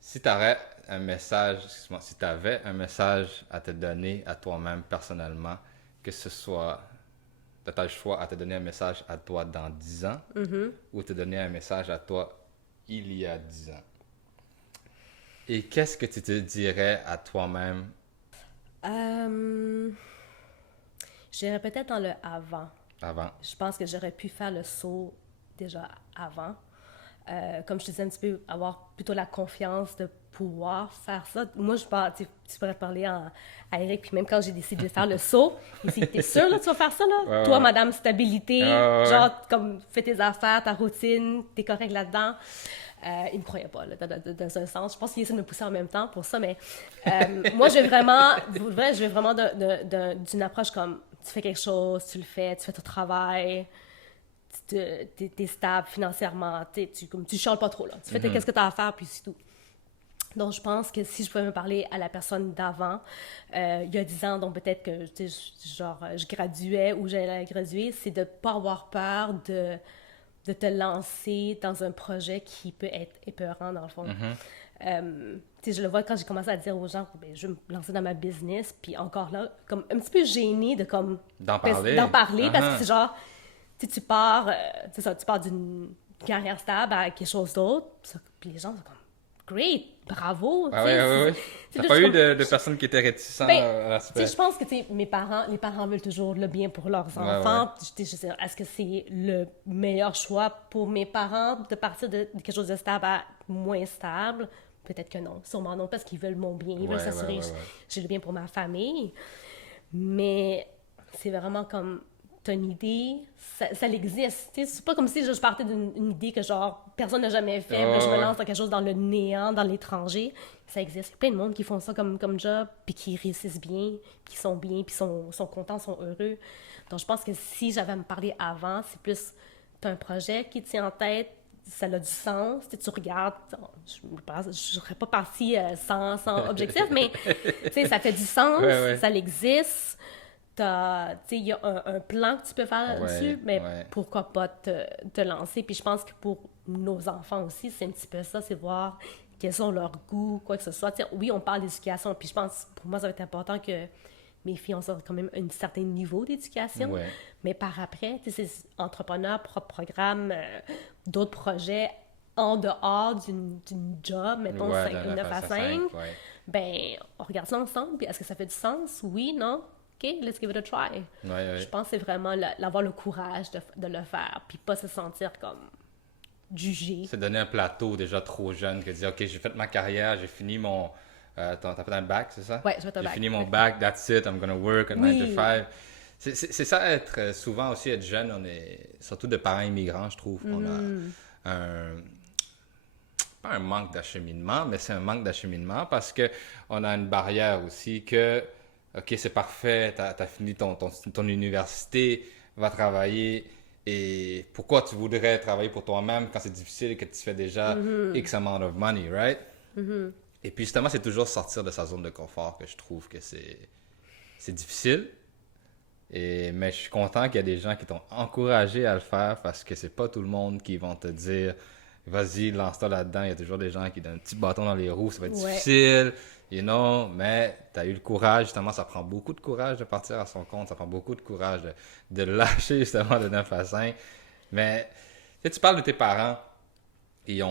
si tu avais si tu avais un message à te donner à toi-même personnellement, que ce soit, tu as le choix à te donner un message à toi dans 10 ans ou te donner un message à toi il y a 10 ans. Et qu'est-ce que tu te dirais à toi-même? Je dirais peut-être dans le avant. Avant. Je pense que j'aurais pu faire le saut déjà avant. Comme je te disais un petit peu, avoir plutôt la confiance de pouvoir faire ça. Moi, tu pourrais parler à Eric, puis même quand j'ai décidé de faire le saut, il dit, t'es sûr, là, tu vas faire ça, là? Ouais, Toi, ouais. madame stabilité, Ouais. genre, comme, fais tes affaires, ta routine, t'es correct là-dedans. Il me croyait pas, là, dans un sens. Je pense qu'il essaie de me pousser en même temps pour ça, mais moi, je vais vraiment d'une approche comme, tu fais quelque chose, tu le fais, tu fais ton travail, t'es stable financièrement, tu chiales pas trop, là. Tu fais qu'est-ce que t'as à faire, puis c'est tout. Donc, je pense que si je pouvais me parler à la personne d'avant, il y a 10 ans, donc peut-être que, je graduais ou j'allais graduer, c'est de ne pas avoir peur de te lancer dans un projet qui peut être épeurant, dans le fond. Je le vois quand j'ai commencé à dire aux gens, ben, je vais me lancer dans ma business, puis encore là, comme un petit peu gênée de comme... D'en parler. Parce que c'est genre, tu pars, c'est ça, tu pars d'une carrière stable à quelque chose d'autre, puis les gens sont comme, great, bravo. Ah ouais. T'as pas eu de personnes qui étaient réticentes à l'aspect? Je pense que les parents veulent toujours le bien pour leurs enfants. Je sais, est-ce que c'est le meilleur choix pour mes parents de partir de quelque chose de stable à moins stable? Peut-être que non, sûrement non, parce qu'ils veulent mon bien, ils veulent s'assurer que j'ai le bien pour ma famille. Mais c'est vraiment comme, t'as une idée, ça existe. C'est pas comme si je partais d'une idée que genre personne n'a jamais fait, mais je me lance dans quelque chose dans le néant, dans l'étranger. Ça existe. Il y a plein de monde qui font ça comme job, puis qui réussissent bien, puis qui sont bien, puis sont contents, sont heureux. Donc je pense que si j'avais à me parler avant, c'est plus, t'as un projet qui te tient en tête, ça a du sens, tu regardes, je ne serais pas partie sans objectif, mais ça fait du sens, ça existe. Il y a un plan que tu peux faire là-dessus, mais pourquoi pas te lancer? Puis je pense que pour nos enfants aussi, c'est un petit peu ça, c'est voir quels sont leurs goûts, quoi que ce soit. Oui, on parle d'éducation, puis je pense, pour moi, ça va être important que mes filles ont quand même un certain niveau d'éducation, mais par après, c'est entrepreneur, propre programme, d'autres projets en dehors d'une job, mettons 9 à 5, ben, on regarde ça ensemble, puis est-ce que ça fait du sens? Oui, non? OK, let's give it a try. Je pense que c'est vraiment avoir le courage de le faire, puis pas se sentir comme jugé. C'est donner un plateau déjà trop jeune que de dire, OK, j'ai fait ma carrière, j'ai fini mon... t'as fait un bac, c'est ça? Oui, j'ai fait un bac. J'ai fini mon bac, that's it, I'm gonna work at 9 to 5. C'est ça, souvent aussi être jeune, on est, surtout de parents immigrants, je trouve, on a pas un manque d'acheminement, mais c'est un manque d'acheminement parce qu'on a une barrière aussi que, OK, c'est parfait, t'as fini ton université, va travailler, et pourquoi tu voudrais travailler pour toi-même quand c'est difficile et que tu fais déjà X amount of money, right? Et puis justement, c'est toujours sortir de sa zone de confort que je trouve que c'est difficile. Mais je suis content qu'il y a des gens qui t'ont encouragé à le faire parce que c'est pas tout le monde qui vont te dire vas-y, lance-toi là-dedans. Il y a toujours des gens qui donnent un petit bâton dans les roues, ça va être difficile, mais tu as eu le courage. Justement, ça prend beaucoup de courage de partir à son compte, ça prend beaucoup de courage de lâcher justement de 9 à 5. Mais tu parles de tes parents, je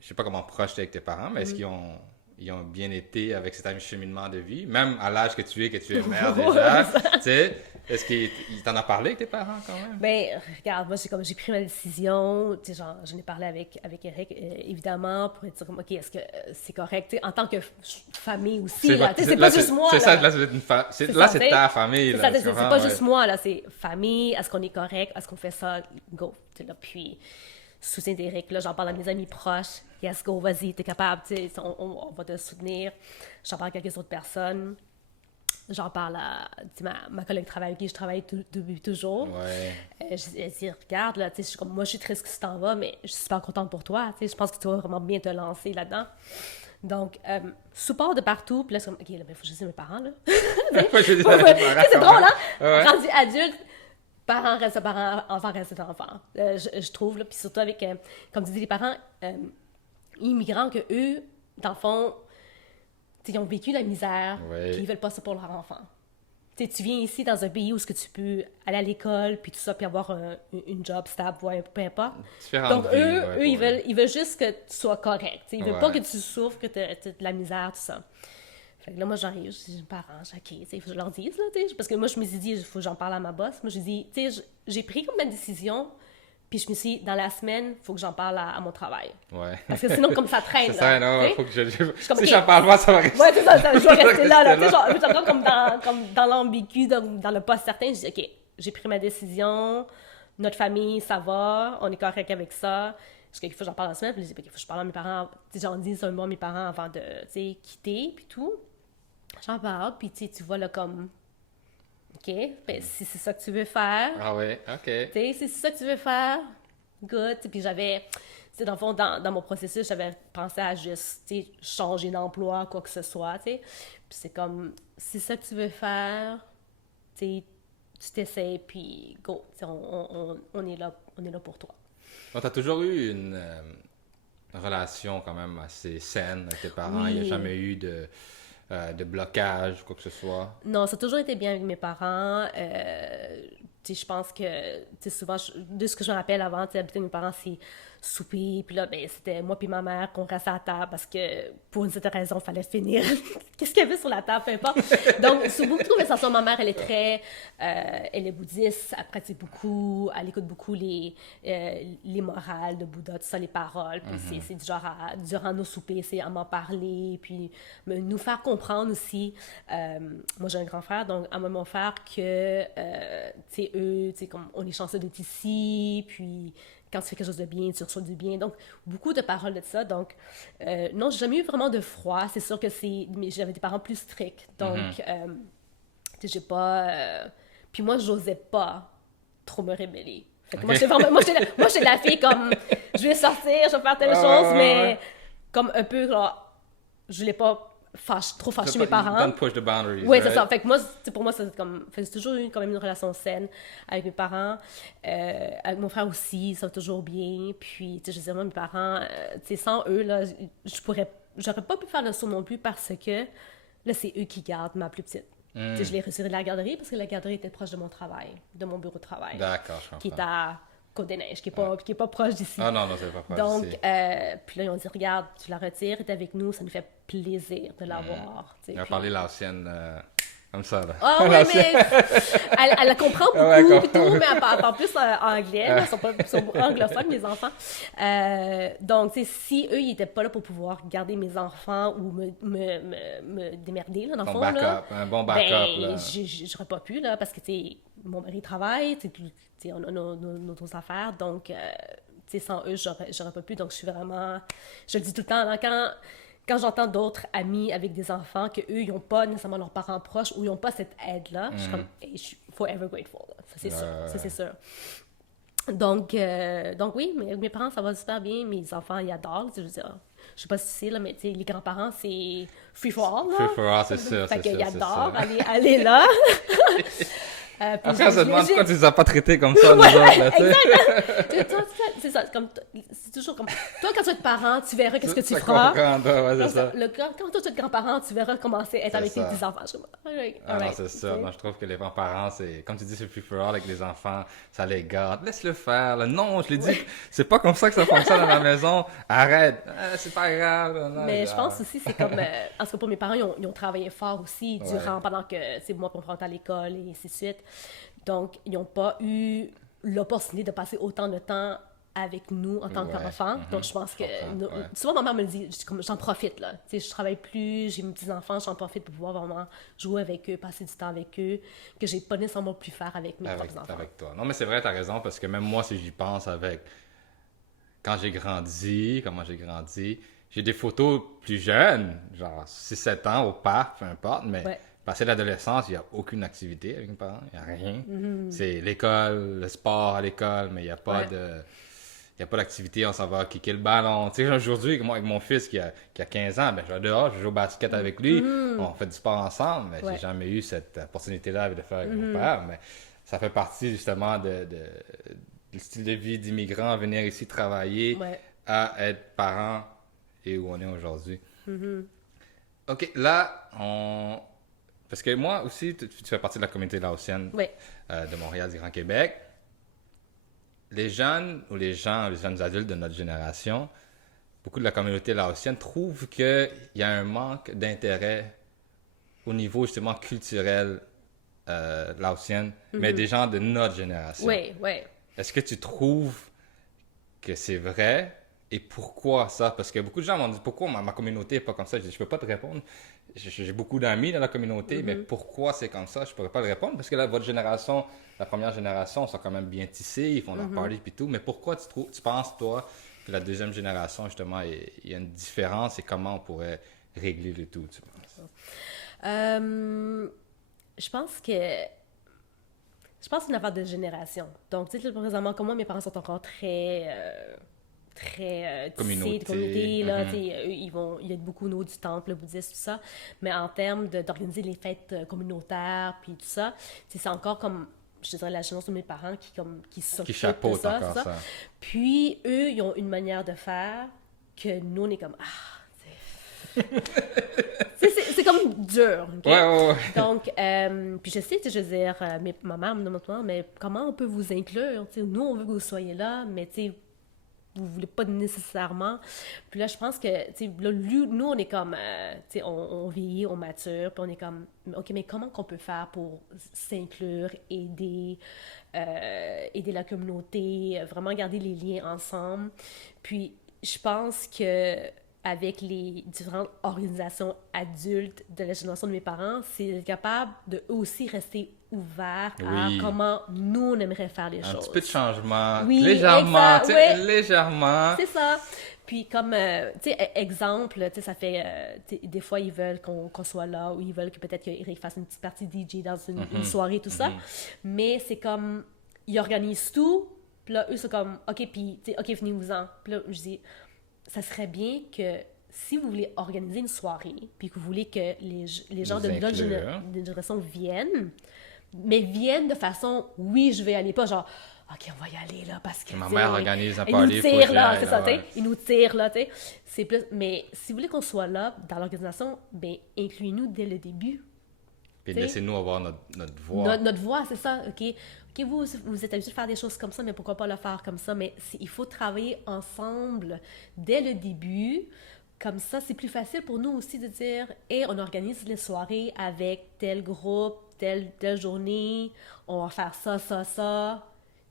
sais pas comment proche tu es avec tes parents, mais est-ce qu'ils ont bien été avec cet cheminement de vie, même à l'âge que tu es mère déjà, tu sais, est-ce qu'il t'en a parlé avec tes parents quand même? Ben, regarde, moi, j'ai pris ma décision, tu sais, genre, j'en ai parlé avec Eric, évidemment, pour dire, OK, est-ce que c'est correct, tu sais, en tant que famille aussi, là, c'est pas juste moi, là. C'est ta famille, là. C'est pas juste moi, là, c'est famille, est-ce qu'on est correct, est-ce qu'on fait ça, go, tu sais, là, puis... soutien d'Éric, là, j'en parle à mes amis proches. Yes, go, vas-y, t'es capable, tu sais, on va te soutenir. J'en parle à quelques autres personnes. J'en parle à ma collègue de travail avec qui je travaille depuis toujours. Je dis, regarde, là, tu sais, moi, je suis triste que tu t'en vas, mais je suis super contente pour toi. Tu sais, je pense que tu vas vraiment bien te lancer là-dedans. Donc, support de partout. Puis là, c'est comme, OK, là, il faut que je dise mes parents, là. C'est drôle, hein? Rendu adulte, parents restent parents, enfants restent enfants. Je trouve, là, puis surtout avec, comme tu dis, les parents immigrants que eux, dans le fond, ils ont vécu la misère, Oui. puis ils veulent pas ça pour leur enfant. Tu viens ici dans un pays où ce que tu peux aller à l'école, puis tout ça, puis avoir une job stable, ouais, peu importe. Différentes Donc, vies, eux, ils veulent juste que tu sois correct. Ils veulent Ouais. pas que tu souffres, que tu aies de la misère, tout ça. Fait que là, moi, j'arrive, je dis aux parents, OK, il faut que je leur dise, là, parce que moi, je me suis dit, il faut que j'en parle à ma boss. Moi, je dis, j'ai pris comme ma décision, puis je me suis dit, dans la semaine, il faut que j'en parle à mon travail. Ouais. Parce que sinon, comme ça traîne, C'est ça, là. non, t'sais. faut que je... comme, Si ok. j'en parle pas, ça va rester. Ouais, c'est ça, je vais rester là. rester Genre, je suis encore comme dans l'ambigu, dans le pas certain. Je dis, OK, j'ai pris ma décision, notre famille, ça va, on est correct avec ça. Je dis, il faut que j'en parle la semaine. Puis je dis, OK, il faut que je parle à mes parents. J'en dis un mot à mes parents avant de quitter, puis tout. J'en parle, puis tu vois, là, comme, OK, ben, si c'est ça que tu veux faire, Ah oui, OK. si c'est ça que tu veux faire, good. Puis j'avais, dans le fond, dans mon processus, j'avais pensé à juste, changer d'emploi, quoi que ce soit, Puis c'est comme, si c'est ça que tu veux faire, tu t'essayes, puis go. On est là pour toi. Donc, t'as toujours eu une relation quand même assez saine avec tes parents. Il n'y a Oui. jamais eu de blocage, quoi que ce soit. Non, ça a toujours été bien avec mes parents. Je pense que, souvent, de ce que je me rappelle avant, habiter avec mes parents, c'est souper, puis là, ben, c'était moi puis ma mère qu'on restait à la table parce que, pour une certaine raison, il fallait finir. Qu'est-ce qu'il y avait sur la table, peu importe. Donc, sur beaucoup de conversations, ma mère, elle est très... elle est bouddhiste, elle pratique beaucoup, elle écoute beaucoup les morales de Bouddha, tout ça, les paroles, puis c'est du genre, durant nos soupers, c'est à m'en parler, puis nous faire comprendre aussi. Moi, j'ai un grand frère, donc à mon frère que, eux, comme on est chanceux d'être ici, puis quand tu fais quelque chose de bien, tu reçois du bien. Donc, beaucoup de paroles de ça. Donc, non, j'ai jamais eu vraiment de froid. C'est sûr que mais j'avais des parents plus stricts. Donc, j'ai pas... Puis moi, j'osais pas trop me rébeller. Fait que moi, j'étais la fille comme, je vais sortir, je vais faire telle chose, mais comme un peu, genre, je voulais pas trop fâcher mes parents. Don't push the boundaries. Oui, right? c'est ça. Fait que moi, pour moi, c'est toujours eu quand même une relation saine avec mes parents. Avec mon frère aussi, ça va toujours bien. Puis, je veux dire, moi, mes parents, sans eux, là, j'aurais pas pu faire le saut non plus parce que, là, c'est eux qui gardent ma plus petite. Je l'ai retirée de la garderie parce que la garderie était proche de mon travail, de mon bureau de travail. D'accord, je comprends. Qui est à Côte-des-Neiges, qui est pas proche d'ici. Ah non, c'est pas proche Donc, ici. puis là, ils ont dit, regarde, tu la retires, tu es avec nous, ça nous fait plaisir de l'avoir. On va parler l'ancienne comme ça, là. Ah oui, mais elle la comprend beaucoup, Ouais, puis tout, mais elle parle plus anglais. Là, ils sont anglophones, mes enfants. Donc, si eux, ils n'étaient pas là pour pouvoir garder mes enfants ou me démerder, là, dans le Ton fond, backup, là, un bon backup, là. j'aurais pas pu, là, parce que, mon mari travaille, on a nos affaires, donc, sans eux, j'aurais pas pu. Donc, je suis vraiment... Je le dis tout le temps, là, quand j'entends d'autres amis avec des enfants qu'eux, ils n'ont pas nécessairement leurs parents proches ou ils n'ont pas cette aide-là, je suis comme, hey, je suis forever grateful. Là. Ça, c'est sûr. Ça, c'est sûr. Donc oui, mes parents, ça va super bien. Mes enfants, ils adorent. Je veux dire, je sais pas si c'est, là, mais les grands-parents, c'est free for all. Là. Free for all, c'est sûr. Fait qu'ils adorent sûr. aller là. Après, on se demande pourquoi tu les as pas traités comme ça, nous ouais, autres, là, tu sais. exactement. C'est ça. C'est toujours comme... Toi, quand tu vas être parent, tu verras qu'est-ce que tu Ça feras. comprend, ouais, c'est ça. Quand toi, tu es grand-parent, tu verras comment c'est être avec tes ça. petits-enfants. Je suis comme, Ah non, c'est ça. Moi, je trouve que les grands-parents, c'est, comme tu dis, c'est plus fort avec les enfants, ça les garde. Laisse-le faire. Là. Non, je l'ai dit, c'est pas comme ça que ça fonctionne à la maison. Arrête. C'est pas grave. Non, mais je pense aussi, c'est comme... en tout cas, pour mes parents, ils ont travaillé fort aussi pendant que c'est moi pour me rentrer à l'école et ainsi de suite. Donc, ils n'ont pas eu l'opportunité de passer autant de temps avec nous en tant qu'enfants. Donc, je pense que... Souvent, ma mère me le dit, j'en profite, là. Tu sais, je travaille plus, j'ai mes petits-enfants, j'en profite pour pouvoir vraiment jouer avec eux, passer du temps avec eux, que j'ai pas nécessairement pu faire avec mes propres enfants. Avec toi. Non, mais c'est vrai, t'as raison, parce que même moi, si j'y pense avec... Comment j'ai grandi, j'ai des photos plus jeunes, genre 6-7 ans au parc, peu importe, mais... Passer l'adolescence, il n'y a aucune activité avec mes parents, il n'y a rien. C'est l'école, le sport à l'école, mais il n'y a pas d'activité, on s'en va kicker le ballon. Tu sais, aujourd'hui, moi, avec mon fils qui a 15 ans, ben, je vais dehors, je joue au basket avec lui, on fait du sport ensemble, mais j'ai jamais eu cette opportunité-là de le faire avec mon père, mais ça fait partie justement du style de vie d'immigrant, venir ici travailler, Ouais. à être parent et où on est aujourd'hui. Mm-hmm. OK, là, parce que moi aussi, tu fais partie de la communauté laotienne Ouais. de Montréal, du Grand Québec. Les jeunes ou les jeunes adultes de notre génération, beaucoup de la communauté laotienne trouvent qu'il y a un manque d'intérêt au niveau justement culturel laotienne, mais des gens de notre génération. Oui, oui. Est-ce que tu trouves que c'est vrai et pourquoi ça? Parce que beaucoup de gens m'ont dit pourquoi ma communauté n'est pas comme ça. Je dis, je peux pas te répondre. J'ai beaucoup d'amis dans la communauté, mais pourquoi c'est comme ça? Je pourrais pas le répondre parce que là, votre génération, la première génération, sont quand même bien tissés, ils font leur party et tout. Mais pourquoi tu penses, toi, que la deuxième génération, justement, il y a une différence et comment on pourrait régler le tout, tu penses? Je pense que c'est une affaire de génération. Donc, tu sais, là, présentement, comme moi, mes parents sont encore très tissés de communauté, là, tu sais, eux, ils aident beaucoup nous du temple, le bouddhisme, tout ça. Mais en termes d'organiser les fêtes communautaires, puis tout ça, tu sais, c'est encore comme, je dirais, la génération de mes parents qui s'occupent Qui de chapeautent ça, encore c'est ça. Puis, eux, ils ont une manière de faire que nous, on est comme, c'est comme dur. OK? Ouais. Donc, puis je sais, tu sais, je veux dire, ma mère me demande souvent, mais comment on peut vous inclure? Tu sais, nous, on veut que vous soyez là, mais tu sais, vous voulez pas nécessairement. Puis là, je pense que, tu sais, là, nous, on est comme, tu sais, on vieillit, on mature, puis on est comme, OK, mais comment qu'on peut faire pour s'inclure, aider la communauté, vraiment garder les liens ensemble. Puis, je pense que avec les différentes organisations adultes de la génération de mes parents, c'est d'être capable de eux aussi rester ouverts à Oui. comment nous, on aimerait faire les Un choses. petit peu de changement, Oui, légèrement, exact, tu sais, ouais. légèrement. C'est ça. Puis comme, tu sais, exemple, tu sais, ça fait, tu sais, des fois, ils veulent qu'on soit là ou ils veulent que peut-être qu'Eric fasse une petite partie DJ dans une soirée, tout ça. Mais c'est comme, ils organisent tout, puis là, eux, c'est comme, OK, puis, tu sais, OK, venez-vous-en. Puis là, je dis, ça serait bien que si vous voulez organiser une soirée, puis que vous voulez que les gens Vous de notre inclure. génération viennent, mais viennent de façon, oui, je vais aller, pas genre, OK, on va y aller, là, parce que, Ma tu sais, mère organise un ils party, nous faut que tirent, j'y là, aille, c'est là, ça, tu sais, ouais. ils nous tirent, là, tu sais, c'est plus, mais si vous voulez qu'on soit là, dans l'organisation, ben, incluez-nous dès le début. Puis T'sais, laissez-nous avoir notre voix. Notre voix, c'est ça, OK. OK, vous êtes habitués de faire des choses comme ça, mais pourquoi pas le faire comme ça? Mais il faut travailler ensemble dès le début. Comme ça, c'est plus facile pour nous aussi de dire, hey, on organise les soirées avec tel groupe, telle journée, on va faire ça, ça, ça.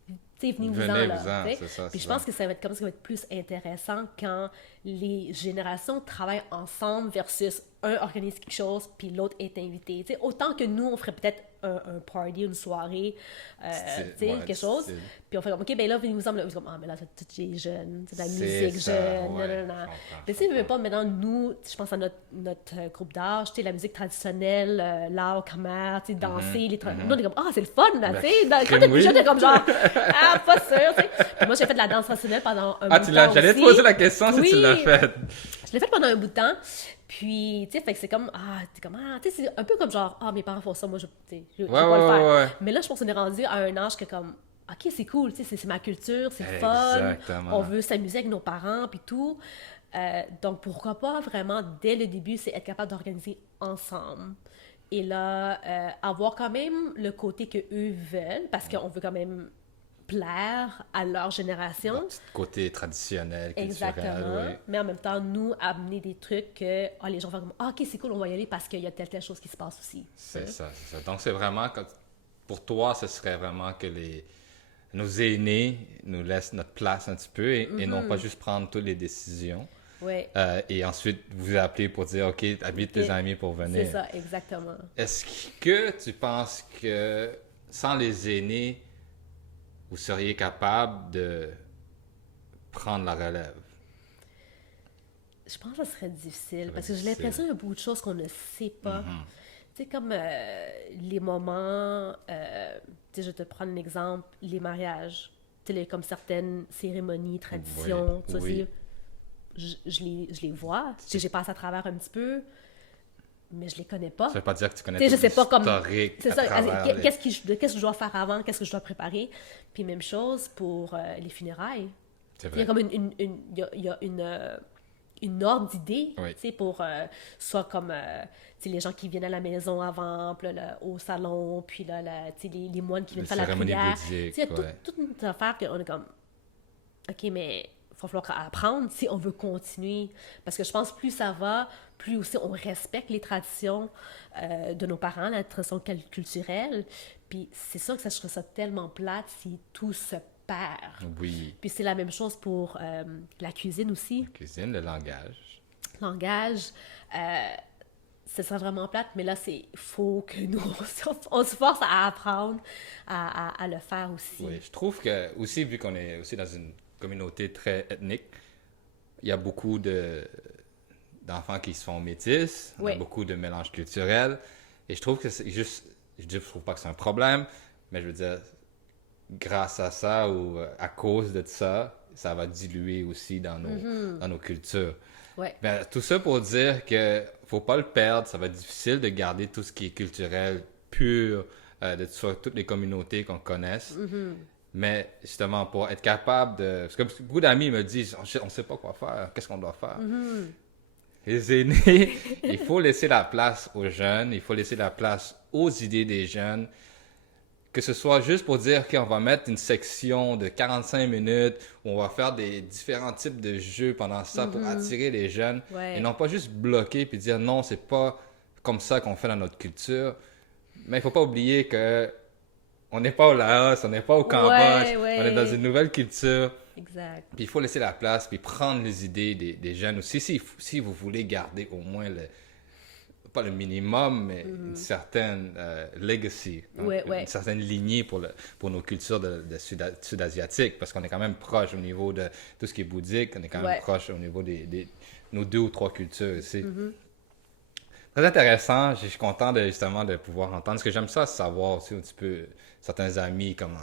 Tu sais, venez-vous-en, là. Venez-vous-en, Tu sais. c'est ça, Puis c'est je pense ça. que ça va être comme ça, ça va être plus intéressant quand les générations travaillent ensemble versus un organise quelque chose puis l'autre est invité. Tu sais, autant que nous, on ferait peut-être un party, une soirée, Style, tu sais, ouais, quelque chose. style. Puis on fait comme, OK, ben là, venez-vous-en. Là, comme, ah, mais là, c'est tous les jeunes, c'est de la C'est musique ça, jeune, ouais, non. je comprends, Mais tu sais, mais pas maintenant, nous, je pense à notre groupe d'âge, tu sais, la musique traditionnelle, l'art, khmer, tu sais, danser, nous, on est comme, ah, c'est le fun, là, tu sais. Quand t'es plus oui. jeune, t'es comme genre, ah, pas sûr, tu sais. Puis moi, j'ai fait de la danse traditionnelle pendant un bout de temps J'allais te aussi. poser la question si Oui. tu l'as fait. Je l'ai fait pendant un bout de temps. Puis, tu sais, fait que c'est comme, tu sais, c'est un peu comme genre, mes parents font ça, moi, je peux pas le faire. Ouais. Mais là, je pense qu'on est rendu à un âge que comme, OK, c'est cool, tu sais, c'est ma culture, c'est le fun. Exactement. On veut s'amuser avec nos parents, puis tout. Donc, pourquoi pas vraiment, dès le début, c'est être capable d'organiser ensemble. Et là, avoir quand même le côté qu'eux veulent, parce qu'on veut quand même plaire à leur génération. Le petit côté traditionnel, culturel, Exactement. oui. Mais en même temps, nous, amener des trucs que les gens vont comme, OK, c'est cool, on va y aller parce qu'il y a telle chose qui se passe aussi. C'est ça. Donc, c'est vraiment, pour toi, ce serait vraiment que nos aînés nous laissent notre place un petit peu et non pas juste prendre toutes les décisions. Oui. Et ensuite, vous appeler pour dire, OK, habite tes amis pour venir. C'est ça, exactement. Est-ce que tu penses que sans les aînés, vous seriez capable de prendre la relève? Je pense que ça serait difficile parce que j'ai difficile. l'impression qu'il y a beaucoup de choses qu'on ne sait pas. Tu sais, comme les moments, tu sais, je vais te prendre un exemple, les mariages, tu sais, comme certaines cérémonies, traditions, Oui, ça, oui. je les vois, tu sais, j'ai passé à travers un petit peu. mais je les connais pas. Ça veut pas dire que tu connais Tu sais, tout je sais pas comme. l'historique C'est à ça, travers les- qu'est-ce que je dois faire avant, qu'est-ce que je dois préparer. Puis même chose pour les funérailles. C'est Il y a vrai. comme il y a une ordre d'idée, Oui. tu sais, pour soit comme tu sais, les gens qui viennent à la maison avant, puis là, au salon, puis là, tu sais, les moines qui viennent Les faire la cérémonies prière. bouddhiques, Tu sais, il y a ouais. toute une affaire qu'on est comme, OK, mais il va falloir apprendre si on veut continuer. Parce que je pense plus ça va, plus aussi on respecte les traditions de nos parents, la tradition culturelle. Puis c'est sûr que ça, je trouve ça tellement plate si tout se perd. Oui. Puis c'est la même chose pour la cuisine aussi, Cuisine, le langage. langage. Ce serait vraiment plate, mais là, c'est faut que nous, on se force à apprendre à le faire aussi. Oui, je trouve que aussi, vu qu'on est aussi dans une communauté très ethnique, il y a beaucoup d'enfants qui se font métis, il y Oui. a beaucoup de mélanges culturels, et je trouve que c'est juste, je trouve pas que c'est un problème, mais je veux dire, grâce à ça ou à cause de ça, ça va diluer aussi dans nos cultures. Ouais. Ben, tout ça pour dire que faut pas le perdre, ça va être difficile de garder tout ce qui est culturel, pur, de sur toutes les communautés qu'on connaisse. Mais justement, pour être capable de... Parce que beaucoup d'amis me disent, on ne sait pas quoi faire, qu'est-ce qu'on doit faire? Les aînés, il faut laisser la place aux jeunes, il faut laisser la place aux idées des jeunes, que ce soit juste pour dire qu'on va mettre une section de 45 minutes où on va faire des différents types de jeux pendant ça pour attirer les jeunes Ouais. et non pas juste bloquer puis dire non, c'est pas comme ça qu'on fait dans notre culture. Mais il faut pas oublier que on n'est pas au Laos, on n'est pas au Cambodge, ouais. on est dans une nouvelle culture. Exact. Puis il faut laisser la place, puis prendre les idées des jeunes aussi. Si vous voulez garder au moins pas le minimum, mais une certaine legacy, hein, Ouais. une certaine lignée pour nos cultures de sud-asiatiques, parce qu'on est quand même proche au niveau de tout ce qui est bouddhique, on est quand même Ouais. proche au niveau nos 2 ou 3 cultures ici. Très intéressant, je suis content justement de pouvoir entendre. Ce que j'aime ça, c'est savoir aussi un petit peu certains amis, comment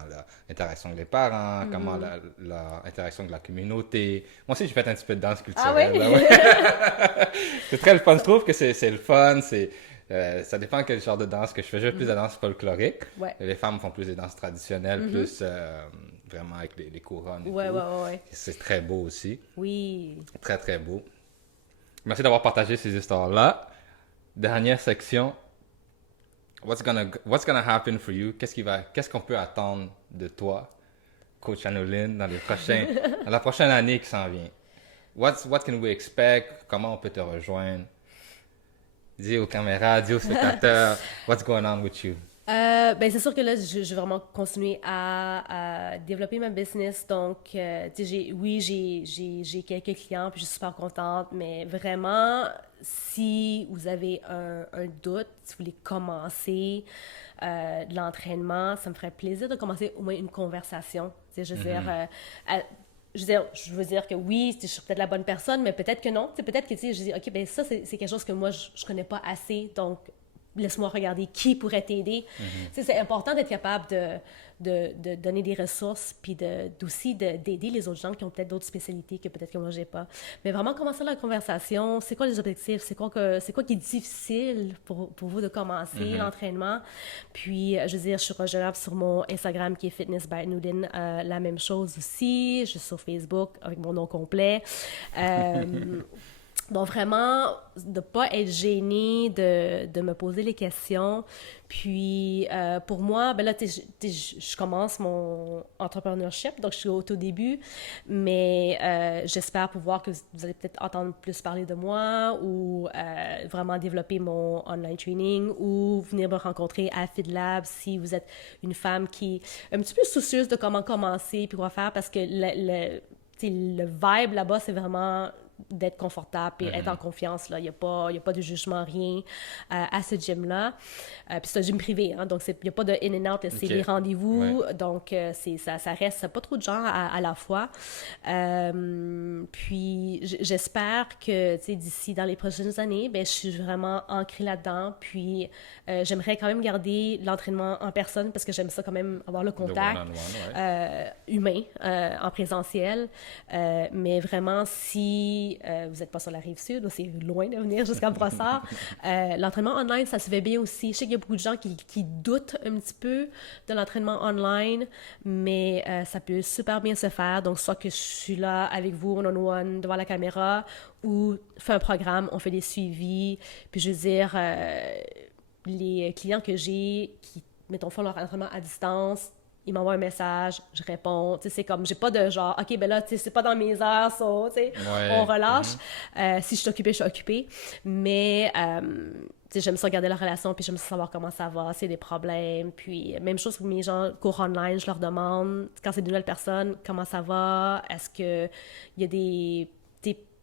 l'interaction avec les parents, comment l'interaction avec la communauté. Moi aussi, j'ai fait un petit peu de danse culturelle. Ah là, oui? ouais. C'est très le fun. Je trouve que c'est le fun. Ça dépend quel genre de danse que je fais. Je fais plus de danse folklorique. Ouais. Les femmes font plus des danses traditionnelles, plus vraiment avec les couronnes et Ouais, tout. ouais. C'est très beau aussi. Oui. Très, très beau. Merci d'avoir partagé ces histoires-là. Dernière section. What's gonna happen for you? Qu'est-ce qu'on peut attendre de toi, Coach Anoline, dans la prochaine année qui s'en vient? What can we expect? Comment on peut te rejoindre? Dis aux caméras, dis aux spectateurs, what's going on with you? Ben c'est sûr que là, je vais vraiment continuer à développer ma business. Donc, tu sais, j'ai quelques clients, puis je suis super contente. Mais vraiment, si vous avez un doute, si vous voulez commencer de l'entraînement, ça me ferait plaisir de commencer au moins une conversation. Tu sais, je veux dire que oui, je suis peut-être la bonne personne, mais peut-être que non. Tu sais, peut-être que, tu sais, je dis, OK, ben ça, c'est quelque chose que moi, je connais pas assez. Donc, laisse-moi regarder qui pourrait t'aider. Tu sais, c'est important d'être capable de donner des ressources, puis aussi d'aider les autres gens qui ont peut-être d'autres spécialités que peut-être que moi, j'ai pas. Mais vraiment, commencer la conversation, c'est quoi les objectifs? C'est quoi qui est difficile pour vous de commencer l'entraînement? Puis, je veux dire, je suis rejoignable sur mon Instagram qui est Fitness by Anoline, la même chose aussi. Je suis sur Facebook avec mon nom complet. Donc, vraiment, de ne pas être gêné de me poser les questions. Puis, pour moi, ben là, je commence mon entrepreneurship, donc je suis au tout début, mais j'espère pouvoir que vous allez peut-être entendre plus parler de moi ou vraiment développer mon online training ou venir me rencontrer à FitLab si vous êtes une femme qui est un petit peu soucieuse de comment commencer puis quoi faire, parce que le vibe là-bas, c'est vraiment d'être confortable et être en confiance. Il n'y a pas de jugement, rien à ce gym-là. Puis c'est un gym privé, hein, donc il n'y a pas de in and out, c'est Ok. des rendez-vous, Ouais. donc ça reste pas trop de gens à la fois. Puis j'espère que d'ici dans les prochaines années, ben, je suis vraiment ancrée là-dedans. Puis j'aimerais quand même garder l'entraînement en personne parce que j'aime ça quand même avoir le Le contact one-on-one, ouais. humain en présentiel. Mais vraiment, si si vous n'êtes pas sur la Rive-Sud, ou c'est loin de venir jusqu'à Brossard, l'entraînement online, ça se fait bien aussi. Je sais qu'il y a beaucoup de gens qui doutent un petit peu de l'entraînement online, mais ça peut super bien se faire. Donc, soit que je suis là avec vous, one-on-one, devant la caméra, ou fait un programme, on fait des suivis. Puis, je veux dire, les clients que j'ai qui, mettons, font leur entraînement à distance, ils m'envoient un message, je réponds. Tu sais, c'est comme, j'ai pas de genre, OK, ben là, tu sais, c'est pas dans mes heures, ça, tu sais, on relâche. Si je suis occupée, je suis occupée. Mais, tu sais, j'aime ça garder la relation, puis j'aime ça savoir comment ça va, s'il y a des problèmes. Puis, même chose pour mes gens cours online, je leur demande, quand c'est de nouvelles personnes, comment ça va? Est-ce qu'il y a des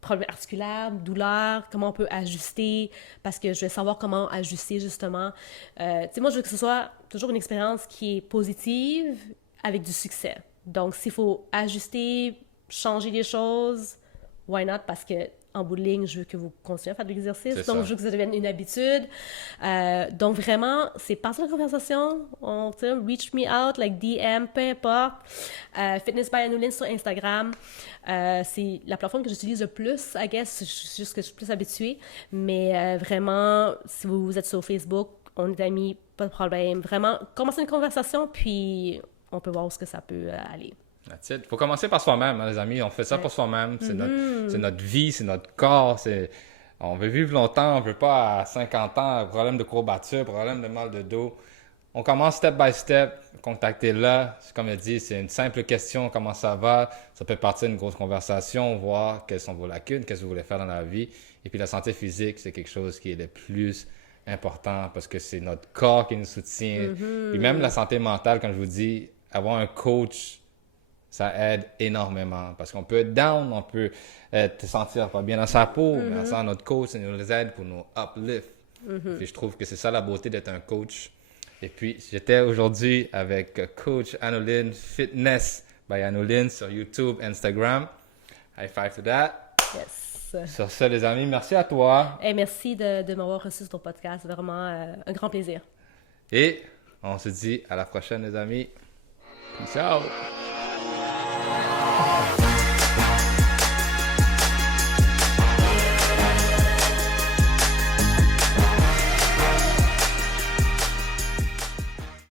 problèmes articulaires, douleurs, comment on peut ajuster, parce que je vais savoir comment ajuster justement. Tu sais, moi, je veux que ce soit toujours une expérience qui est positive avec du succès. Donc, s'il faut ajuster, changer les choses, why not? Parce que en bout de ligne, je veux que vous continuez à faire de l'exercice. Donc, je veux que ça devienne une habitude. Donc, vraiment, c'est partir de la conversation. Reach me out, like DM, peu importe. Fitness by Anouline sur Instagram. C'est la plateforme que j'utilise le plus, I guess. C'est juste que je suis plus habituée. Mais vraiment, si vous êtes sur Facebook, on est amis, pas de problème. Vraiment, commencez une conversation, puis on peut voir où est-ce que ça peut aller. Il faut commencer par soi-même, hein, les amis. On fait ça pour soi-même. C'est notre vie, c'est notre corps. On veut vivre longtemps. On ne veut pas à 50 ans, problème de courbature, problème de mal de dos. On commence step by step. Contactez-la. Comme elle dit, c'est une simple question. Comment ça va? Ça peut partir d'une grosse conversation, voir quelles sont vos lacunes, qu'est-ce que vous voulez faire dans la vie. Et puis la santé physique, c'est quelque chose qui est le plus important parce que c'est notre corps qui nous soutient. Puis même la santé mentale, comme je vous dis, avoir un coach, ça aide énormément parce qu'on peut être down, on peut te sentir pas bien dans sa peau, mais sans notre coach, ça nous aide pour nous uplift. Puis je trouve que c'est ça la beauté d'être un coach. Et puis, j'étais aujourd'hui avec Coach Anouline Fitness by Anouline sur YouTube, Instagram. High five to that. Yes. Sur ce, les amis, merci à toi. Et merci de m'avoir reçu sur ton podcast. C'est vraiment un grand plaisir. Et on se dit à la prochaine, les amis. Peace out.